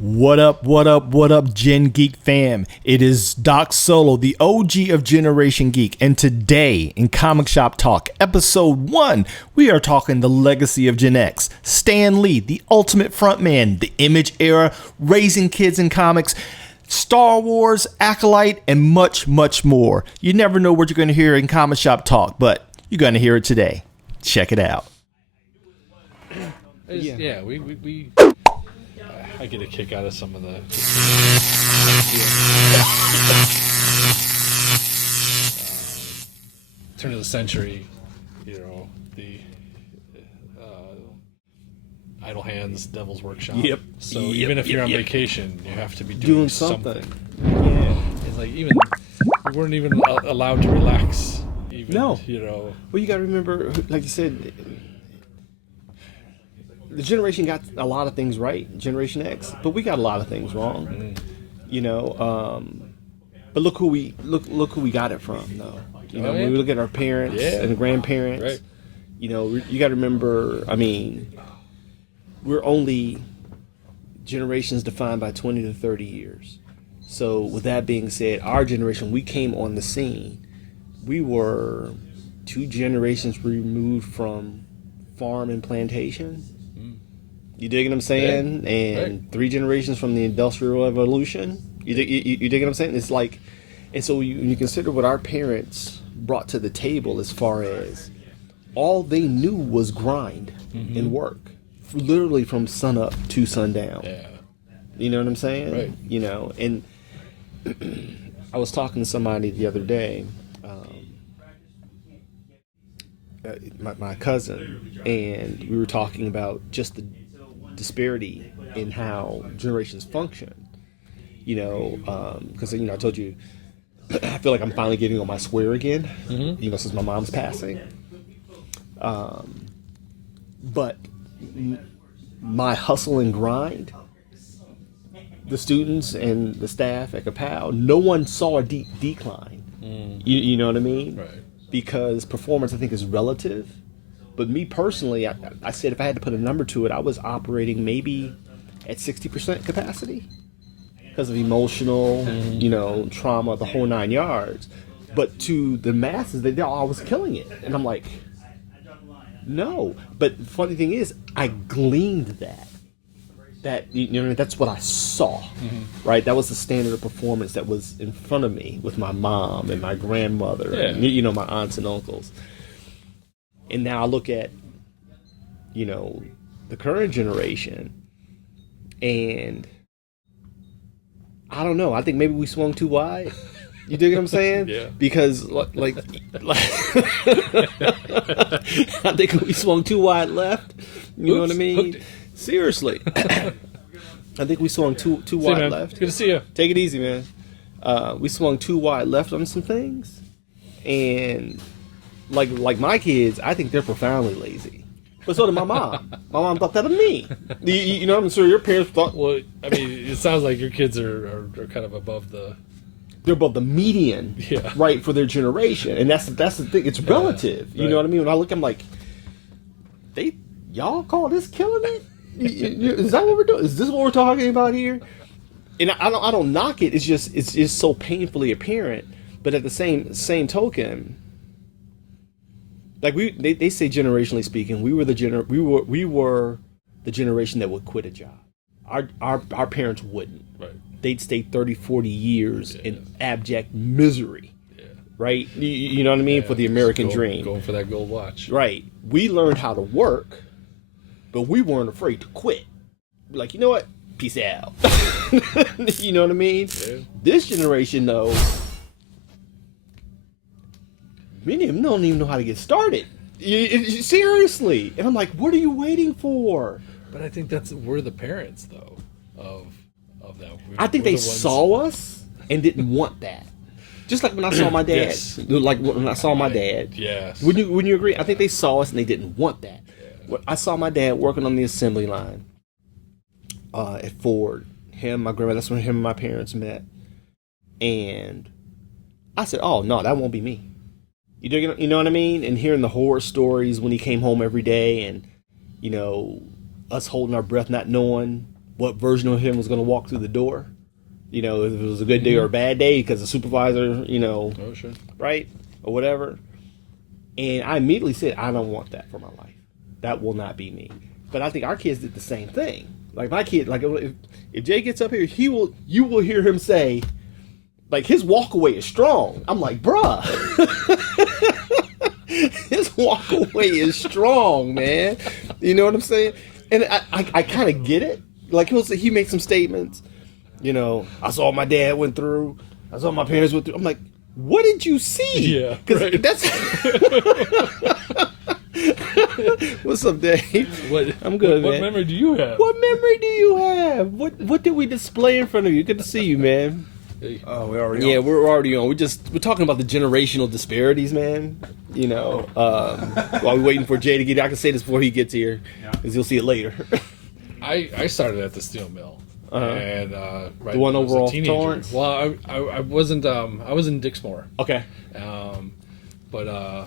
What up, Gen Geek fam? It is Doc Solo, the OG of Generation Geek, and today in Comic Shop Talk, episode 1, we are talking the legacy of Gen X, Stan Lee, the ultimate frontman, the Image era, raising kids in comics, Star Wars, Acolyte, and much, much more. You never know what you're going to hear in Comic Shop Talk, but you're going to hear it today. Check it out. Yeah, we I get a kick out of some of the turn of the century, the Idle Hands, Devil's Workshop. Yep. So even if you're on vacation, you have to be doing something. Yeah. It's like we weren't even allowed to relax. Even, No. Well, you got to remember, like you said, the generation got a lot of things right, Generation X, but we got a lot of things wrong. But look who we got it from, though. When we look at our parents and grandparents, right. You got to remember. I mean, we're only generations defined by 20 to 30 years. So, with that being said, our generation, we came on the scene. We were 2 generations removed from farm and plantation. You digging what I'm saying? Yeah. And Right. 3 generations from the Industrial Revolution. You digging what I'm saying? It's like, and so you consider what our parents brought to the table as far as all they knew was grind and work, literally from sun up to sundown. Yeah. You know what I'm saying? Right. And I was talking to somebody the other day, my cousin, and we were talking about just the disparity in how generations function. Because I told you, I feel like I'm finally getting on my square again. Since my mom's passing. But my hustle and grind, the students and the staff at Ka-Pow, no one saw a deep decline. You know what I mean? Right. Because performance, I think, is relative. But me personally, I said if I had to put a number to it, I was operating maybe at 60% capacity because of emotional, trauma, the whole 9 yards. But to the masses, they all was killing it. And I'm like, no. But the funny thing is, I gleaned that. That's what I saw, right? That was the standard of performance that was in front of me with my mom and my grandmother, and, my aunts and uncles. And now I look at, the current generation, and I don't know. I think maybe we swung too wide. You dig what I'm saying? Yeah. Because, like I think we swung too wide left. You know what I mean? Seriously. I think we swung too wide man. left. Good to see you. Take it easy, man. We swung too wide left on some things, and like my kids, I think they're profoundly lazy. But so did my mom. My mom thought that of me. I'm sure your parents thought. Well, I mean, it sounds like your kids are kind of above the. They're above the median, right, for their generation, and that's the thing. It's relative. You know what I mean? When I look, I'm like, y'all call this killing it? Is that what we're doing? Is this what we're talking about here? And I don't knock it. It's just so painfully apparent. But at the same token, like they say, generationally speaking, we were the generation that would quit a job. Our parents wouldn't. Right. They'd stay 30, 40 years in abject misery. Yeah. Right? You know what I mean? For the American dream. Going for that gold watch. Right. We learned how to work, but we weren't afraid to quit. We're like, you know what? Peace out. You know what I mean? Yeah. This generation, though, many of them don't even know how to get started. Seriously. And I'm like, what are you waiting for? But I think we're the parents, though, of that. I think they saw us and didn't want that. Just like when I saw my dad. Yes. Like when I saw my dad. Yes. Wouldn't you agree? I think they saw us and they didn't want that. Yeah. I saw my dad working on the assembly line at Ford. Him, my grandma, that's when him and my parents met. And I said, oh, no, that won't be me. You know what I mean? And hearing the horror stories when he came home every day and, us holding our breath, not knowing what version of him was going to walk through the door. You know, if it was a good day or a bad day because the supervisor, you know, Oh, sure. right? Or whatever. And I immediately said, I don't want that for my life. That will not be me. But I think our kids did the same thing. Like my kid, like if Jay gets up here, you will hear him say, like his walk away is strong. I'm like, bruh. His walk away is strong, man. You know what I'm saying? And I kind of get it. Like he makes some statements. You know, I saw my dad went through. I saw my parents went through. I'm like, what did you see? Yeah, because that's. What's up, Dave? I'm good, man. What memory do you have? What memory do you have? What did we display in front of you? Good to see you, man. Oh, we already Yeah, on. we're already on. We're talking about the generational disparities, man. You know, while we're waiting for Jay to get here, I can say this before he gets here, because you'll see it later. I started at the steel mill, and right The one when I was over a off teenager. Torrance? Well, I wasn't. I was in Dixmoor, Okay. but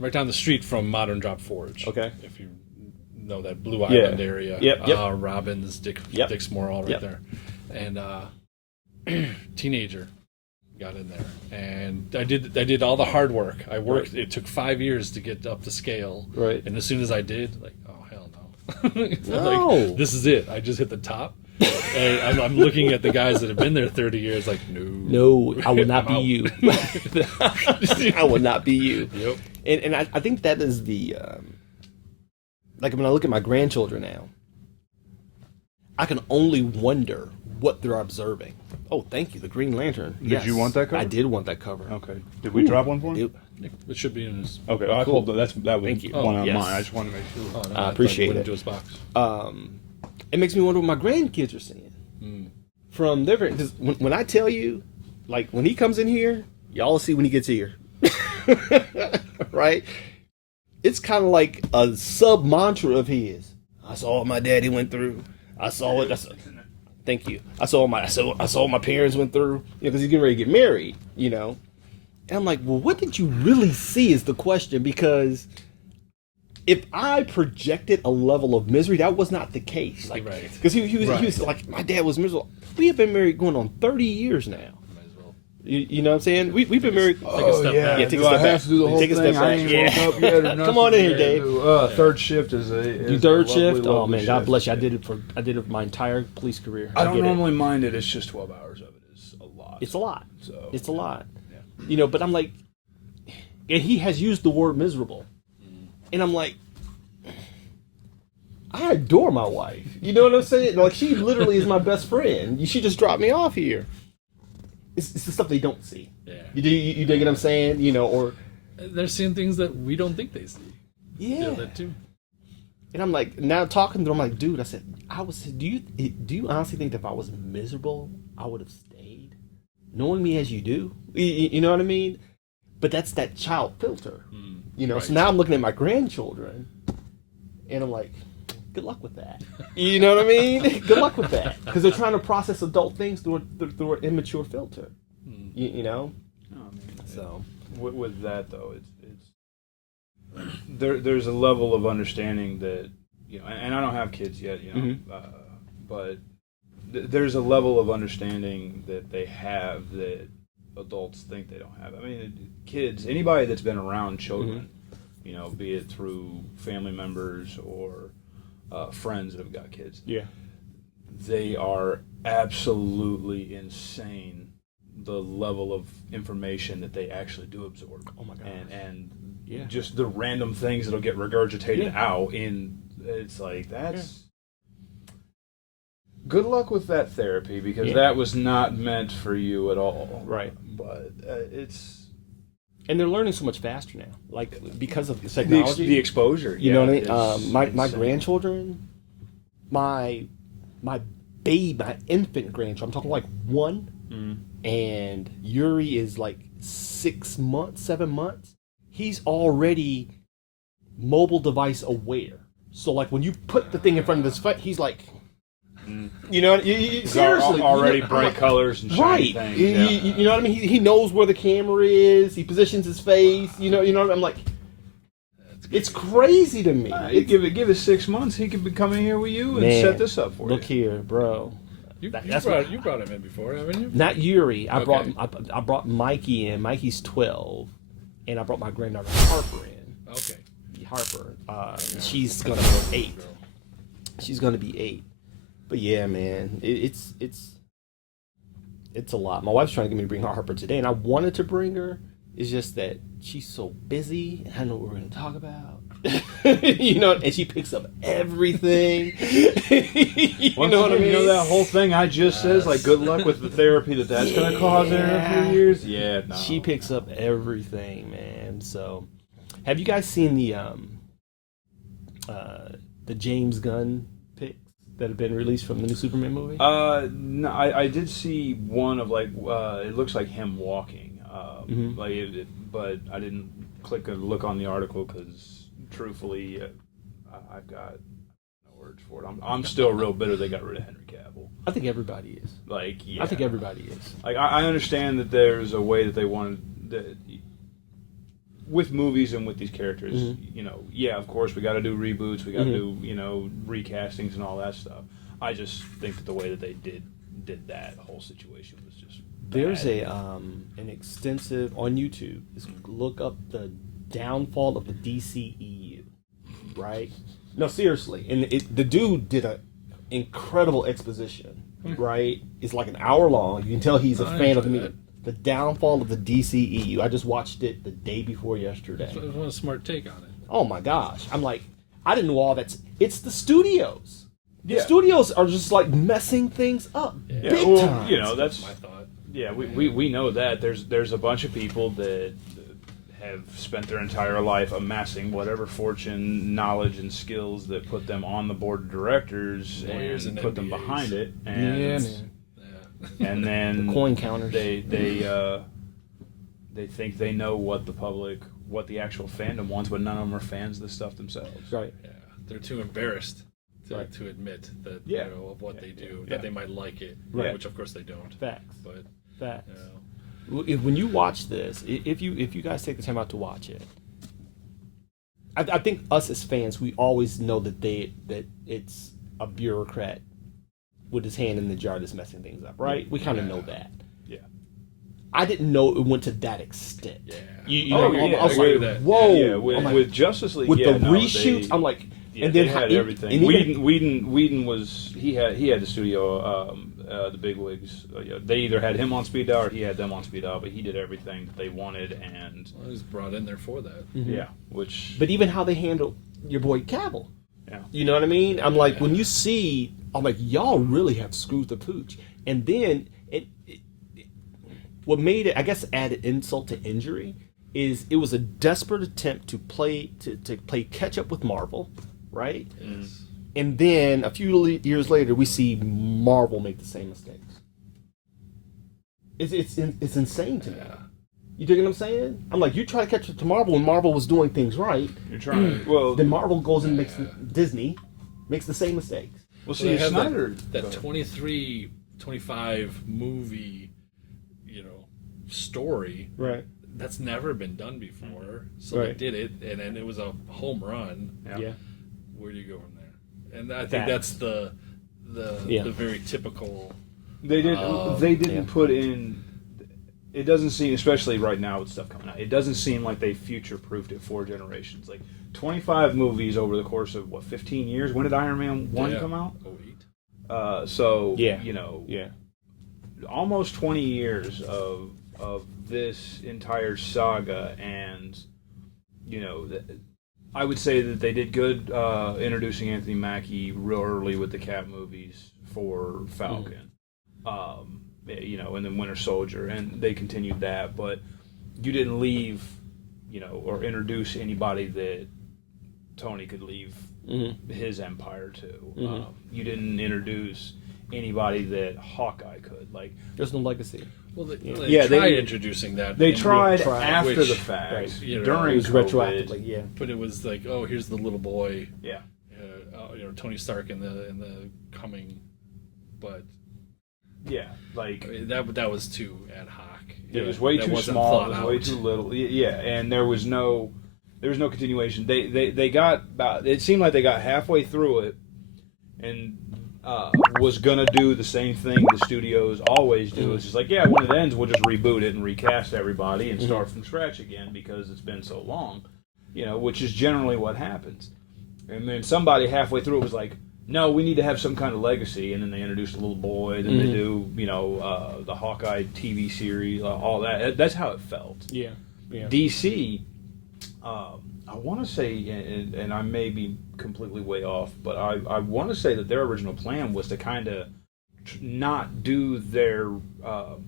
right down the street from Modern Drop Forge. Okay. If you know that Blue Island area. Yep. Robbins, Yep. Dixmoor, all right Yep. there, and teenager got in there, and I did all the hard work. I worked. Right. It took 5 years to get up to scale. Right. And as soon as I did, like, oh hell no, No. like, this is it. I just hit the top, and I'm looking at the guys that have been there 30 years. Like, No, I will not I'm be out. you. I will not be you. Yep. And I think that is the like when I look at my grandchildren now, I can only wonder what they're observing. Oh, thank you, the Green Lantern. Did you want that cover? I did want that cover. Okay. Did we drop one for him? It should be in his. Okay. I Cool. pulled that was Thank you. one on Yes. mine. I just wanted to make sure. Oh, no, I thought appreciate went it. into his box. It makes me wonder what my grandkids are seeing from their. Because when I tell you, like when he comes in here, y'all will see when he gets here, right? It's kind of like a sub mantra of his. I saw what my daddy went through. I saw it. Thank you. I saw what my parents went through. You know, because he's getting ready to get married. You know, and I'm like, well, what did you really see? Is the question, because if I projected a level of misery, that was not the case. Like, Right. because he was like, my dad was miserable. We have been married going on 30 years now. Might as well. You know what I'm saying? We've been married. Take a step back. Yeah, take a Do I step have back. to do the whole Take a thing? step I back. ain't Yeah. woke up yet or nothing. Come on in here, Yeah, Dave. Third shift is a. You is third a shift? lovely, Oh lovely man, God shift. bless you. I did it for my entire police career. I don't get it. normally mind it. It's just 12 hours of it is a lot. It's a lot. So It's a lot. Yeah. You know, but I'm like, and he has used the word miserable, and I'm like, I adore my wife. You know what I'm saying? Like, she literally is my best friend. She just dropped me off here. It's the stuff they don't see. Yeah. You dig what I'm saying? You know, or They're seeing things that we don't think they see. yeah. That too. And I'm like, now talking to them, I'm like, dude, I said, do you honestly think that if I was miserable, I would have stayed? Knowing me as you do, you know what I mean? But that's that child filter, you know. right. So now I'm looking at my grandchildren, and I'm like, good luck with that. You know what I mean? Good luck with that, because they're trying to process adult things through an immature filter. You know. I mean, So with that though, it's there's a level of understanding that, you know, and I don't have kids yet, you know, but there's a level of understanding that they have that adults think they don't have. I mean, kids, anybody that's been around children, you know, be it through family members or friends that have got kids, yeah, they are absolutely insane, the level of information that they actually do absorb. Oh my God. And Yeah. just the random things that'll get regurgitated Yeah. out it's like, that's good luck with that therapy, because that was not meant for you at all. Right. But it's and they're learning so much faster now, like because of technology. the exposure. You know what I mean? is My insane. grandchildren, my baby, my infant grandchild, I'm talking like one, and Yuri is like 6 months, 7 months. He's already mobile device aware. So like when you put the thing in front of his face, he's like, you know, seriously, already you know, bright colors and shiny right? things. You know what I mean? He knows where the camera is. He positions his face. You know. I'm like, It's crazy to me. You give it 6 months, he could be coming here with you and Man, set this up for you. Look here, bro. You That's brought him in before, haven't you? Not Yuri. I Okay. brought Mikey in. Mikey's 12, and I brought my granddaughter Harper in. Okay. Harper. She's gonna be 8. She's gonna be 8. But yeah, man, it's a lot. My wife's trying to get me to bring her Harper today, and I wanted to bring her. It's just that she's so busy, and I don't know what we're gonna talk about. You know, and she picks up everything. You know what I mean? You know that whole thing I just says, like, good luck with the therapy that's going to cause in a few years? Yeah, no. She picks up everything, man. So, have you guys seen the James Gunn pics that have been released from the new Superman movie? No, I did see one of, like, it looks like him walking. But I didn't click a look on the article because, truthfully, I've got no words for it. I'm still real bitter they got rid of Henry Cavill. I think everybody is. Like, yeah. I think everybody is. Like, I understand that there's a way that they wanted that with movies and with these characters. Mm-hmm. You know, yeah, of course we got to do reboots, we got to do recastings and all that stuff. I just think that the way that they did that whole situation was just bad. There's an extensive on YouTube. Just look up the downfall of the DCEU, right? No, seriously. And the dude did an incredible exposition, right? It's like an hour long. You can tell he's a fan of the media. The downfall of the DCEU. I just watched it the day before yesterday. It was a smart take on it. Oh my gosh. I'm like, I didn't know all that's. It's the studios. The Yeah. studios are just like messing things up. Yeah, Big well, time. you know, that's My thought. yeah. We know that there's a bunch of people that have spent their entire life amassing whatever fortune, knowledge, and skills that put them on the board of directors Lawyers and and put them MBAs. behind it. And, Yeah, man. Yeah. And then The coin counters. They think they know what the actual fandom wants, but none of them are fans of the stuff themselves. Right. Yeah. They're too embarrassed Right. to admit that Yeah. of what they do, Yeah. that they might like it, Right. which of course they don't. Facts. But Facts. you know, When you watch this, if you guys take the time out to watch it, I think us as fans, we always know that it's a bureaucrat with his hand in the jar that's messing things up, right? We kind of know that. Yeah. I didn't know it went to that extent. yeah. You Oh, know, yeah, I was I agree like, with that. whoa. Yeah, with, I'm like, with Justice League, with yeah, the no, reshoots, I'm like, yeah, and then they had everything. and even- Whedon was he had the studio, the big wigs. They either had him on speed dial or he had them on speed dial, but he did everything that they wanted, and Well, he was brought in there for that. yeah, which But even how they handle your boy Cavill. yeah, You know what I mean? I'm like, when you see, I'm like, y'all really have screwed the pooch. And then what made it, I guess, added insult to injury is it was a desperate attempt to play catch up with Marvel, right? Yes. And then a few years later, we see Marvel make the same mistakes. It's insane to me. Yeah. You dig what I'm saying? I'm like, you try to catch up to Marvel when Marvel was doing things right. you're trying. Well, Then Marvel goes and Disney makes the same mistakes. well, So they see, have Snyder. that 23, 25 movie, story. Right. That's never been done before. So Right. they did it, and then it was a home run. Yeah. Where do you go from there? And I think Facts. that's the Yeah. very typical. They didn't. They didn't Yeah. put in. It doesn't seem, especially right now with stuff coming out, it doesn't seem like they future-proofed it for generations. Like 25 movies over the course of 15 years. When did Iron Man 1 come out? 08. So Yeah. yeah, almost 20 years of this entire saga, and I would say that they did good introducing Anthony Mackie real early with the Cap movies for Falcon, and then Winter Soldier, and they continued that, but you didn't leave, or introduce anybody that Tony could leave his empire to. You didn't introduce anybody that Hawkeye could. Like, There's no legacy. Well, they Yeah, tried they- introducing that. they in tried real- after which- the fact, right, during It was COVID. retroactively, yeah. But it was like, oh, here's the little boy. Yeah. Tony Stark in the coming, but Yeah, like I mean, that was too ad hoc. it was way That too wasn't small. thought It was way out. too little. Yeah, and there was no There was no continuation. They got about. It seemed like they got halfway through it, and was gonna do the same thing the studios always do. It's just like, yeah, when it ends, we'll just reboot it and recast everybody and start from scratch again because it's been so long, which is generally what happens. And then somebody halfway through it was like, no, we need to have some kind of legacy, and then they introduce a little boy, then they do, the Hawkeye TV series, all that. That's how it felt. Yeah. DC, I want to say, and I may be completely way off, but I want to say that their original plan was to kind of not do their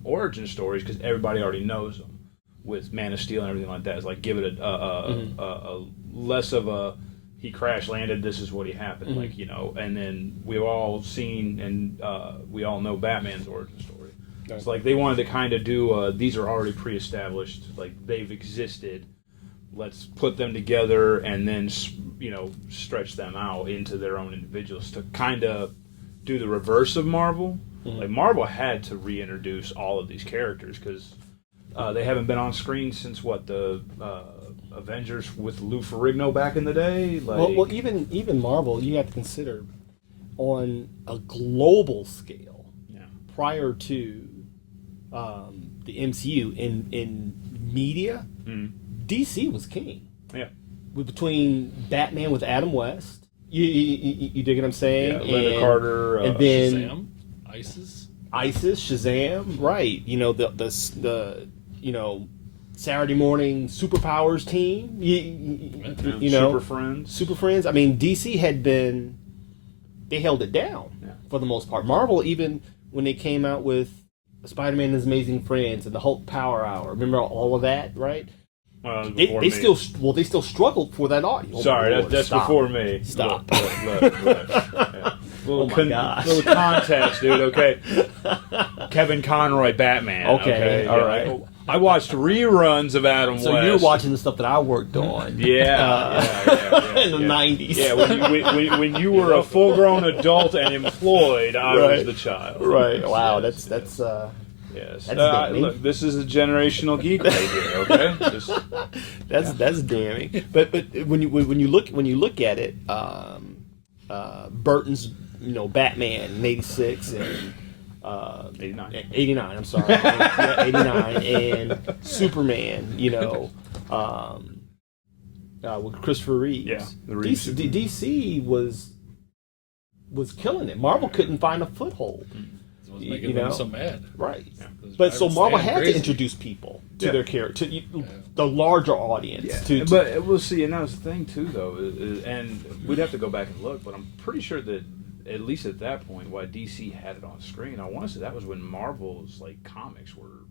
origin stories because everybody already knows them with Man of Steel and everything like that. It's like give it a less of a he crash landed, this is what he happened, and then we've all seen and we all know Batman's origin story. It's like they wanted to kind of do these are already pre-established, like they've existed. Let's put them together and then, stretch them out into their own individuals to kind of do the reverse of Marvel. Like Marvel had to reintroduce all of these characters because they haven't been on screen since the Avengers with Lou Ferrigno back in the day. Like, well, even Marvel, you have to consider on a global scale. Yeah. Prior to the MCU in media. DC was king. Yeah. Between Batman with Adam West, you dig what I'm saying? Yeah, Linda Carter, and then Shazam, ISIS, Shazam, right? The Saturday morning superpowers team. Super Friends. I mean, DC they held it down for the most part. Marvel, even when they came out with Spider-Man and His Amazing Friends and the Hulk Power Hour, remember all of that, right? They still struggled for that audience. Sorry, that's before me. Stop. Look. Yeah. Oh my gosh. Little context, dude. Okay. Kevin Conroy, Batman. Okay, all right. I watched reruns of Adam West. So you're watching the stuff that I worked on. Yeah. In the 90s. Yeah, when you were a full-grown adult and employed, I was the child. Right. Wow. That's Yes. That's look, this is a generational geek right here. Okay. That's damning. But when you look at it, Burton's Batman in '86 and 89. I'm sorry, 89 and Superman. With Christopher Reeves. Yeah. The Reeves DC was killing it. Marvel couldn't find a foothold. It was making them so mad. Right. Yeah. But so Marvel had crazy. to introduce people to their character, to the larger audience. Yeah. But we'll see, and that's the thing too, though, and we'd have to go back and look. But I'm pretty sure that at least at that point, why DC had it on screen, I want to say that was when Marvel's comics were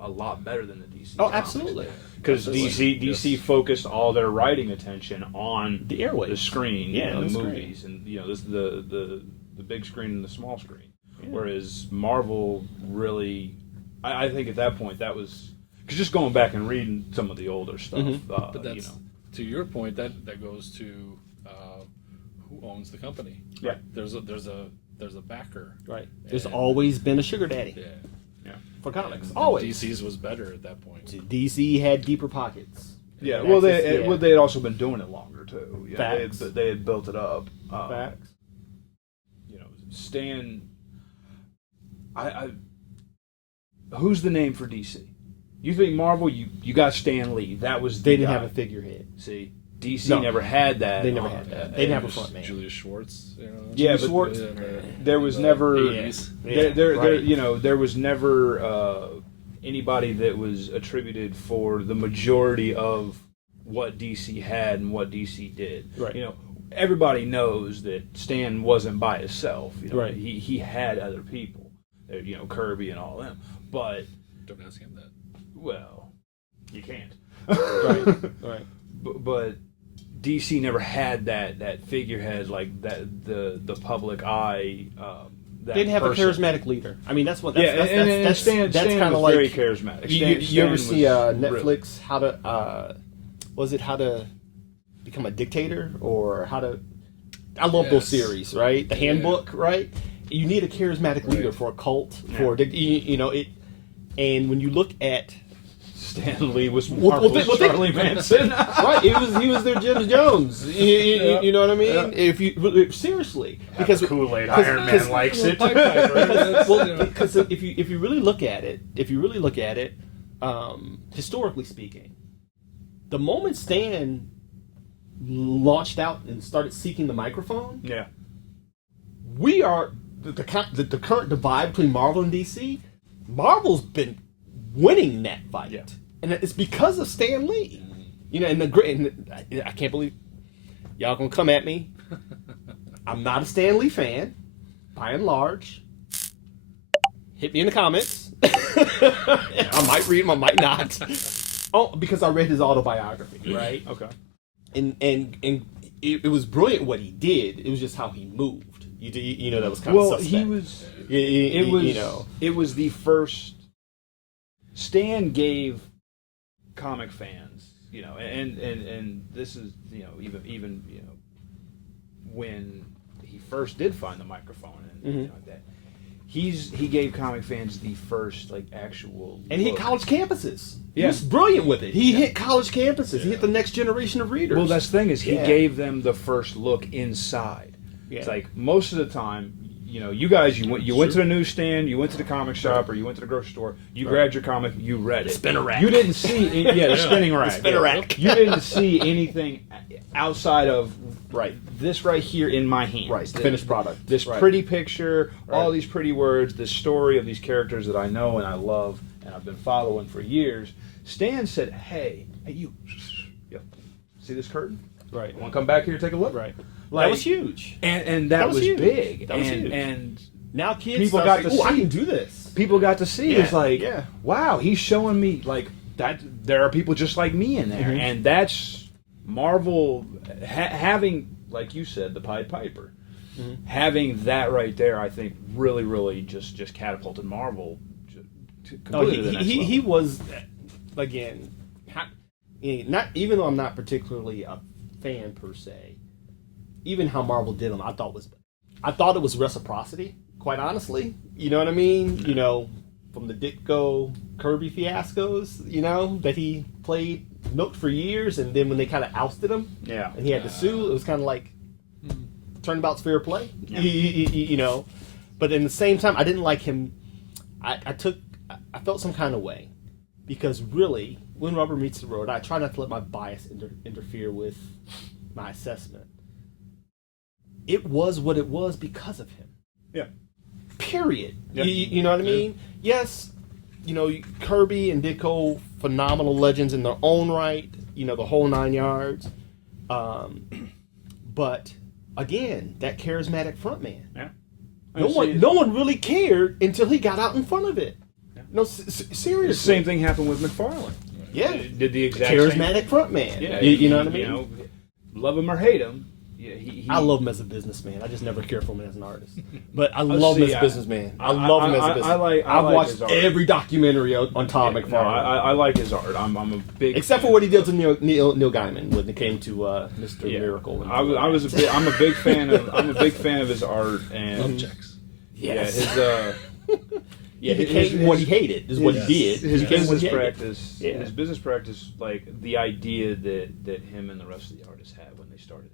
a lot better than the DC. Oh, comics. Absolutely. Because DC focused all their writing attention on the airwaves, the screen, and the screen. movies, and this the big screen and the small screen. Whereas Marvel really, I think at that point that was because just going back and reading some of the older stuff. But that's to your point. That goes to who owns the company. Yeah, there's a backer. Right. There's always been a sugar daddy. Yeah. For comics, and always. DC's was better at that point. DC had deeper pockets. Yeah. Well, they had also been doing it longer too. Yeah, Facts. They had built it up. Facts. Stan. Who's the name for DC? You think Marvel? You got Stan Lee. That was they didn't have a figurehead. See, DC never had that. They never had that. They didn't have a front man. Julius Schwartz. Yeah, but Schwartz. There was never. Right. There was never anybody that was attributed for the majority of what DC had and what DC did. Right. Everybody knows that Stan wasn't by himself. Right. He had other people. Kirby and all them. But don't ask him that. Well, you can't. Right. But DC never had that figurehead like that. The public eye. They didn't have a charismatic leader. I mean, that's what. Stan kind of was like very charismatic. You ever see Netflix? How to become a dictator or how to? I love those series, right? The Handbook, right? You need a charismatic leader for a cult, for it. And when you look at Stan Lee was Well, Marvel's Charlie Manson. Right, he was their Jim Jones. You know what I mean? Yeah. If you seriously, because Kool-Aid Iron Man likes it. because if you really look at it, historically speaking, the moment Stan launched out and started seeking the microphone, Yeah. we are the current divide between Marvel and DC. Marvel's been winning that fight, Yeah. and it's because of Stan Lee. You know, and I can't believe y'all gonna come at me. I'm not a Stan Lee fan, by and large. Hit me in the comments. I might read them, I might not. Oh, because I read his autobiography, right? Okay. And it was brilliant what he did. It was just how he moved. You know, that was kind of suspect. He was. It was the first. Stan gave comic fans, you know, and this is, you know, even you know, when he first did find the microphone and you know, that he gave comic fans the first like actual And he hit look. college campuses. He Yeah. was brilliant with it. He hit college campuses. He hit the next generation of readers. Well, that's the thing is he Yeah. gave them the first look inside. Yeah. It's like most of the time, you know, you guys, you went to the newsstand, you went to the comic shop, or you went to the grocery store, you grabbed your comic, you read it. Spinner rack. You didn't see, the spinning rack. spinner rack. You didn't see anything outside of Right. this right here in my hand. Right, the finished product. This Right. pretty picture, all Right. these pretty words, this story of these characters that I know and I love and I've been following for years. Stan said, hey, you, yep, see this curtain? Right. Want to come back here and take a look? Right. Like, that was huge. and that was huge. big. That was and, huge. and Now kids people start got to saying, "Oh, I see- can do this." people got to see Yeah, it's like, yeah. wow, he's showing me like that there are people just like me in there. And that's Marvel having, like you said, the Pied Piper. Having that right there, I think really just catapulted Marvel to completely to the next level. he was, again, not even though I'm not particularly a fan per se. Even how Marvel did him, I thought it was reciprocity. Quite honestly, you know what I mean. You know, from the Ditko Kirby fiascos, you know, that he played milked for years, and then when they kind of ousted him, Yeah. and he had to sue, it was kind of like turnabout's fair play, you know. But in the same time, I didn't like him. I felt some kind of way because really, when rubber meets the road, I try not to let my bias interfere with my assessment. It was what it was because of him. Yeah. Period. Yeah. You know what I mean? Yes, you know, Kirby and Ditko, phenomenal legends in their own right, you know, the whole 9 yards. But again, that charismatic frontman. Yeah. No one really cared until he got out in front of it. Yeah. No, seriously. The same thing happened with McFarlane. Yeah. Did the exact Charismatic frontman. Yeah, You know what I mean? You know, love him or hate him. Yeah, I love him as a businessman. I just never cared for him as an artist. But I love him as a businessman. I love him as a businessman. I've like watched his art. every documentary on Todd McFarlane. No, I like his art. I'm a big Except for what he did to Neil Gaiman when it came to Mr. Miracle. And I'm a big fan of his art and Yes. He became what he hated is what he did. His He became what business he hated. practice. Yeah. His business practice, like the idea that him and the rest of the artists had when they started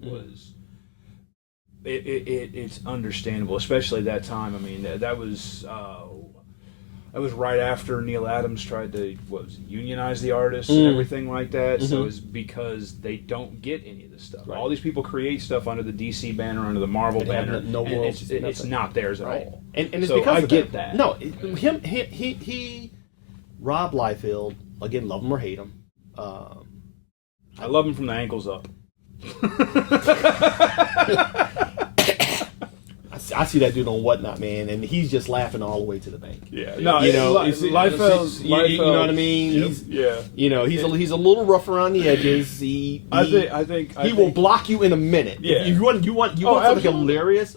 Image was. It's understandable, especially that time. I mean, that was right after Neil Adams tried to unionize the artists and everything like that. So it's because they don't get any of this stuff. Right. All these people create stuff under the DC banner, under the Marvel They have banner. no and worlds, it's nothing. not theirs Right. at all. And it's So because I of get that. No, he Rob Liefeld, again, love him or hate him. I love him from the ankles up. I see that dude on Whatnot, man, and he's just laughing all the way to the bank. Yeah, you know, Liefeld's, you know what I mean. Yep. He's, yeah. you know, he's a little rough around the edges. I think He will block you in a minute. Yeah. If you want something absolutely. hilarious,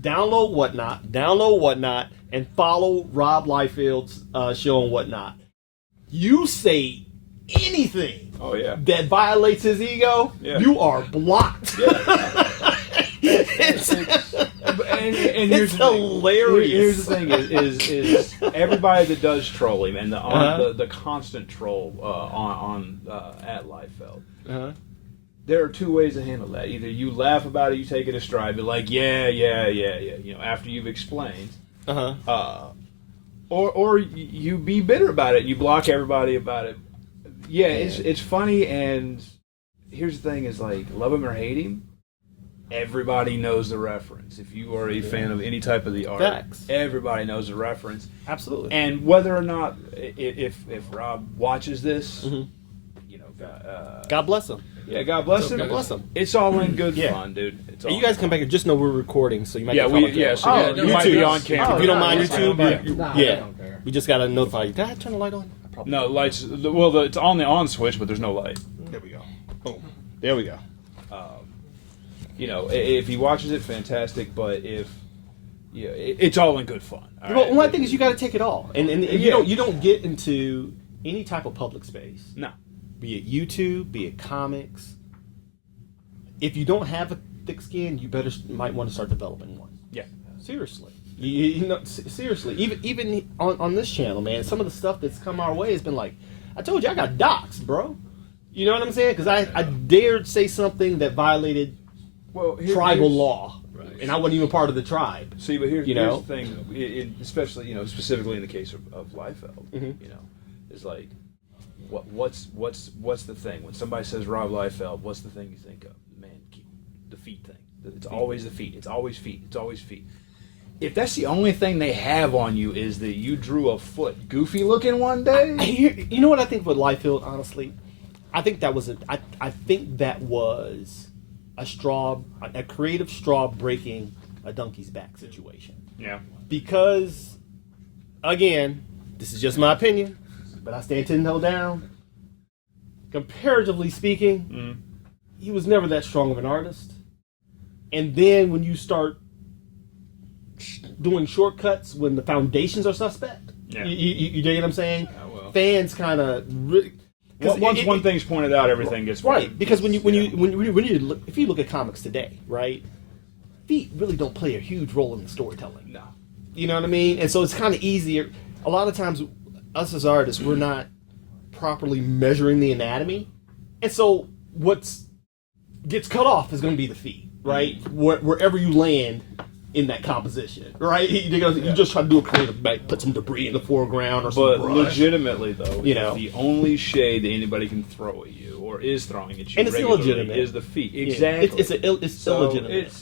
download Whatnot, and follow Rob Liefeld's show on Whatnot. You say anything Oh yeah. that violates his ego, Yeah. you are blocked. And and It's hilarious. Here's the thing: is everybody that does troll him and the constant troll on at Liefeld. There are two ways to handle that. Either you laugh about it, you take it as stride, be like, yeah, after you've explained. Or you be bitter about it. You block everybody about it. Yeah, it's funny. And here's the thing: is like, love him or hate him, everybody knows the reference. If you are a fan of any type of the art, everybody knows the reference. Absolutely. And whether or not, if Rob watches this, God bless him. Yeah, God bless him. God bless him. It's all in good fun, dude. It's all you guys come back and just know we're recording, so you might get you might be on camera. If you don't mind YouTube, I don't care. we just gotta notify you. Did I turn the light on? No, lights. Well, it's on the on switch, but there's no light. There we go. Boom. There we go. If he watches it, fantastic. But if it's all in good fun. Well, one thing is you got to take it all, and you don't get into any type of public space. No. Be it YouTube, be it comics. If you don't have a thick skin, you might want to start developing one. Yeah. Seriously. Seriously. Even on this channel, man, some of the stuff that's come our way has been like, I told you I got doxxed, bro. You know what I'm saying? Because I dared say something that violated tribal law. Right. And I wasn't even part of the tribe. See, but here's the thing, especially, specifically in the case of Liefeld, is like, what's the thing when somebody says Rob Liefeld? What's the thing you think of? Man, the feet thing. It's always the feet. It's always feet. It's always feet. If that's the only thing they have on you is that you drew a foot goofy looking one day, you know what I think with Liefeld, honestly, I think that was a creative straw breaking a donkey's back situation. Yeah. Because, again, this is just my opinion, but I stand 10 toe down. Comparatively speaking, he was never that strong of an artist. And then when you start doing shortcuts when the foundations are suspect, you dig what I'm saying? Fans kind of really. Once one thing's pointed out, everything gets right. Because when you look, if you look at comics today, right, feet really don't play a huge role in the storytelling. No, you know what I mean. And so it's kind of easier. A lot of times, us as artists, we're not properly measuring the anatomy, and so what gets cut off is going to be the feet, right? Wherever you land in that composition, right? You just try to do a creative, like, put some debris in the foreground or something. But legitimately, though, the only shade that anybody can throw at you or is throwing at you, and it's illegitimate, is the feet. Exactly. It's illegitimate.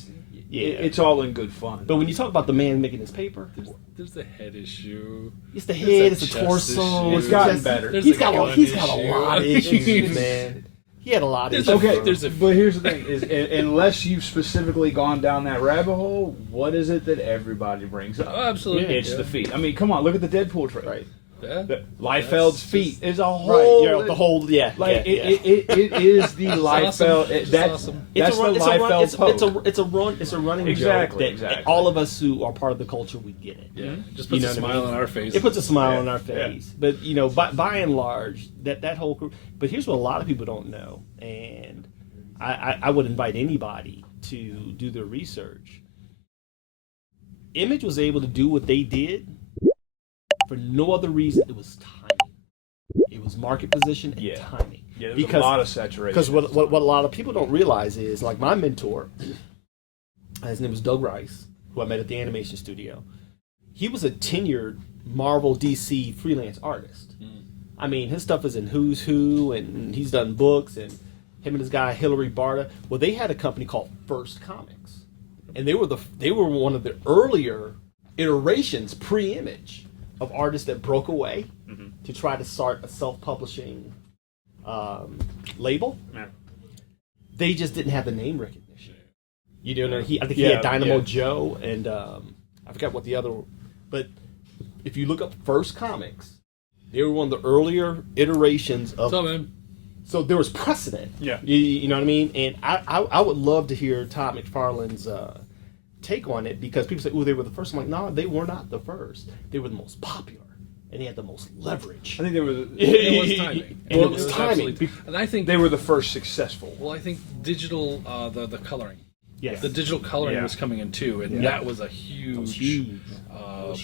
It's all in good fun. But when you talk about the man making his paper, there's the head issue. It's the head. It's the torso. It's gotten better. He's got a lot of issues, man. He had a lot of issues. But here's the thing: is unless you've specifically gone down that rabbit hole, what is it that everybody brings up? Oh, absolutely, it's the feet. I mean, come on, look at the Deadpool trailer. Right. Liefeld's feet is a whole. Right. The whole. Yeah. It is the Liefeld. Awesome. That's the Liefeld pose. It's a running exactly. joke that all of us who are part of the culture, we get it. Yeah. Just puts a smile on our face. It puts a smile on our face. But by and large, that whole. But here's what a lot of people don't know, and I would invite anybody to do their research. Image was able to do what they did for no other reason. It was timing. It was market position and timing. Yeah, there's a lot of saturation. Because what a lot of people don't realize is, like, my mentor, his name was Doug Rice, who I met at the animation studio. He was a tenured Marvel DC freelance artist. I mean, his stuff is in Who's Who, and he's done books, and him and his guy Hilary Barta. Well, they had a company called First Comics, and they were one of the earlier iterations, pre-Image, of artists that broke away to try to start a self-publishing label. Yeah. They just didn't have the name recognition. You know, I think he had Dynamo Joe, and I forgot what the other. But if you look up First Comics, they were one of the earlier iterations of. So there was precedent. Yeah. You know what I mean? And I would love to hear Todd McFarlane's take on it, because people say, "Oh, they were the first." I'm like, no, they were not the first. They were the most popular, and they had the most leverage. I think they were. It was timing. It was timing. And I think they were the first successful. Well, I think digital, the coloring. Yes. The digital coloring Yeah. was coming in too, and Yeah. that was a huge, huge.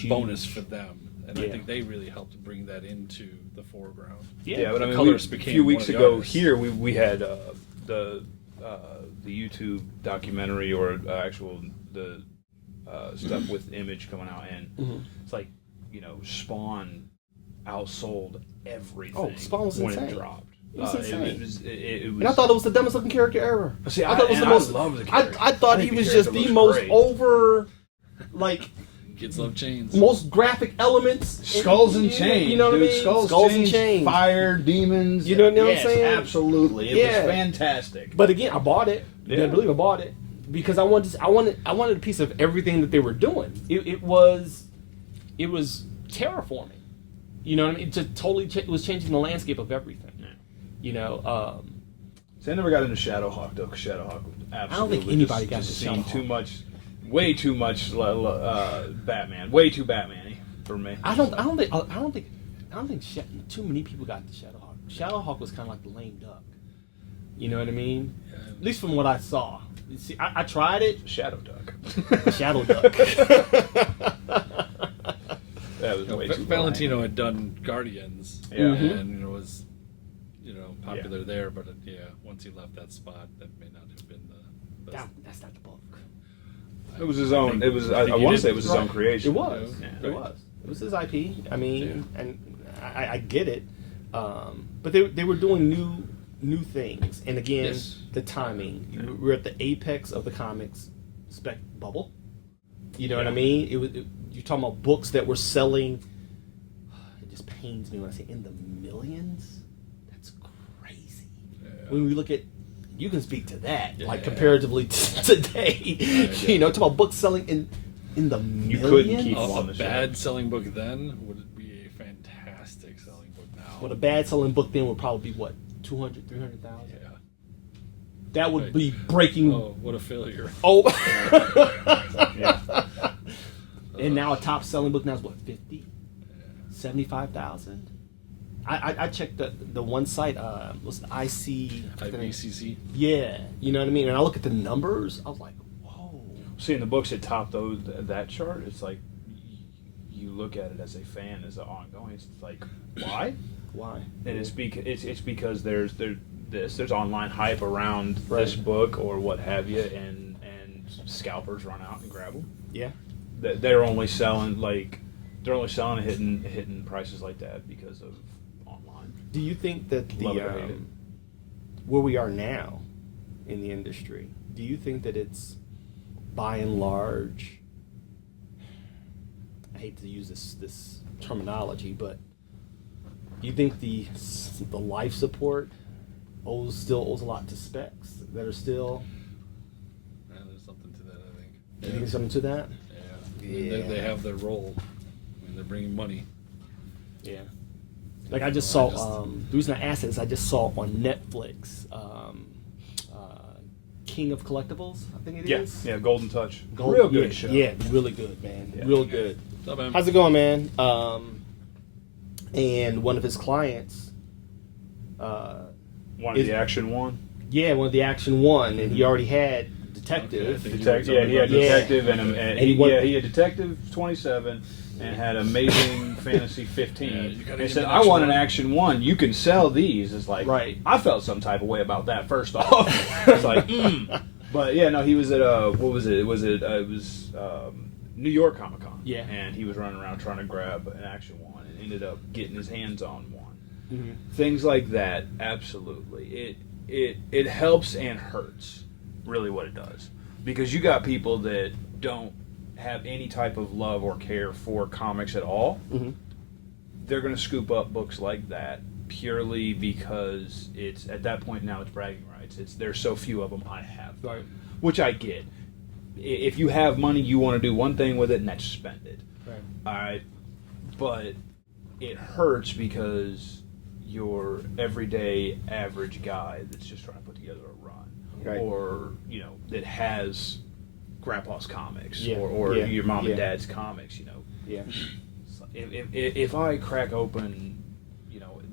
bonus for them. And I Yeah. think they really helped bring that into the foreground. Yeah, but I mean, colors a became few one weeks of the ago artists. here we had the YouTube documentary or actual the stuff with Image coming out, and it's like Spawn outsold everything. Oh, Spawn was when insane. it dropped. It was insane. It was, And I thought it was the dumbest looking character ever. See, I thought it was the I most. love the character. I thought I he think was the just character the looks most great. over, like Kids love chains. most graphic elements. Skulls and chains. You know what dude. I mean? Skulls and chains. Fire, demons. You know what I'm yes, saying? Absolutely. It Yeah. was fantastic. But again, I bought it. Yeah. I believe I bought it because I wanted a piece of everything that they were doing. It was terraforming. You know what I mean? It just totally it was changing the landscape of everything. Yeah. You know. See, I never got into Shadowhawk though. 'Cause Shadowhawk was absolutely think anybody got just into seen Shadowhawk. too much, way too much Batman, way too Batman-y for me. I don't think too many people got to Shadowhawk. Shadowhawk was kind of like the lame duck. You know what I mean? At least from what I saw. You see, I tried it. Shadow Duck. Shadow duck. That was way too. Valentino had done Guardians, Yeah. Mhm. and it was, popular there. But once he left that spot, that may not have been the best. That's not the book. It was his own. It was. I think he want to did- say it was his own creation. It was. Yeah. It Right. was. It was his IP. I mean, and I get it. But they were doing new things, and again, Yes. the timing. We're at the apex of the comics spec bubble. You know what I mean? You're talking about books that were selling. It just pains me when I say in the millions. That's crazy. When we look at, you can speak to that, like comparatively to today. Talk about books selling in the millions. You couldn't keep A on the show. bad selling book then would be a fantastic selling book now. Well, a bad selling book then would probably be what, 200, 300,000. Yeah. That would Right. be breaking. Oh, what a failure! Oh. Yeah. And now a top selling book now is what, 50, 75,000. I checked the one site. Was the IC? IBCC. Yeah, you know what I mean. And I look at the numbers. I was like, whoa. Seeing the books that top that chart, it's like you look at it as a fan, as an ongoing. It's like, why? Why? And it's because there's online hype around Right. this book or what have you, and scalpers run out and grab them. Yeah. They're only selling and hitting prices like that because of online. Do you think that Love it or hate it. where we are now in the industry, do you think that it's by and large, I hate to use this terminology, but do you think the life support still owes a lot to specs that are still? Yeah, there's something to that, I think. Do you think there's something to that? Yeah. I mean, they have their role. I mean, they're bringing money. Yeah. Like I just saw, the reason I asked it is I just saw on Netflix, King of Collectibles, I think it is. Yeah, Golden Touch. Gold- Real good yeah, show. Yeah, really good, man. Yeah. Real good. What's up, man? How's it going, man? And one of his clients, One of the action one. one of the action one, and he already had Detective. Okay, I think Detective. Yeah, he had Yeah. Detective and he won- he had Detective 27 and had Amazing Fantasy 15. Yeah, you gotta And he give said, me an "I action want an one." action one. You can sell these." It's like, Right. I felt some type of way about that. First off, it's like, but yeah, no, he was at what was it? It was New York Comic Con. Yeah. and he was running around trying to grab an action one and ended up getting his hands on one. Mhm. Things like that, absolutely. It helps and hurts, really what it does. Because you got people that don't have any type of love or care for comics at all. Mhm. They're going to scoop up books like that purely because it's at that point now it's bragging rights. There's so few of them, I have them. Right. Which I get. If you have money, you want to do one thing with it, and that's spend it. Right. All right, but it hurts because your everyday average guy that's just trying to put together a run, Right. or that has Grandpa's comics, Yeah, or yeah, your mom yeah. and dad's comics. Yeah. If I crack open,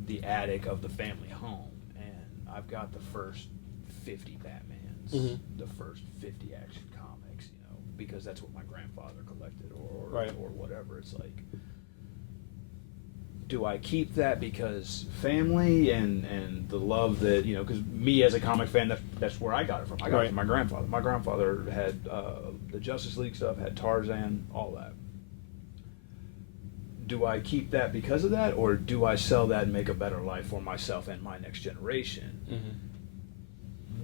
the attic of the family home, and I've got the first 50 Batmans, the first 50 Action Comics, because that's what my grandfather collected or whatever. It's like, do I keep that because family and the love that, because me as a comic fan, that's where I got it from. I got it from my grandfather. My grandfather had the Justice League stuff, had Tarzan, all that. Do I keep that because of that, or do I sell that and make a better life for myself and my next generation?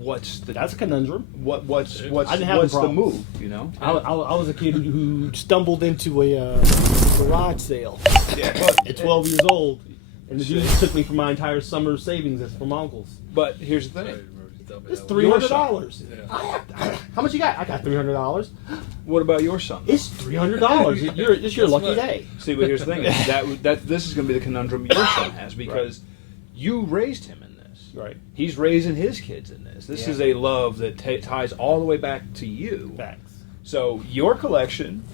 That's a conundrum. What's I didn't have the move? I was a kid who stumbled into a garage sale at 12 years old, and the dude took me for my entire summer savings from uncles. But here's the thing. It's $300. How much you got? I got $300. What about your son? It's $300. It's your lucky day. See, but here's the thing: this is going to be the conundrum your son has, because you raised him in this. Right. He's raising his kids in this. This is a love that ties all the way back to you. Facts. So your collection,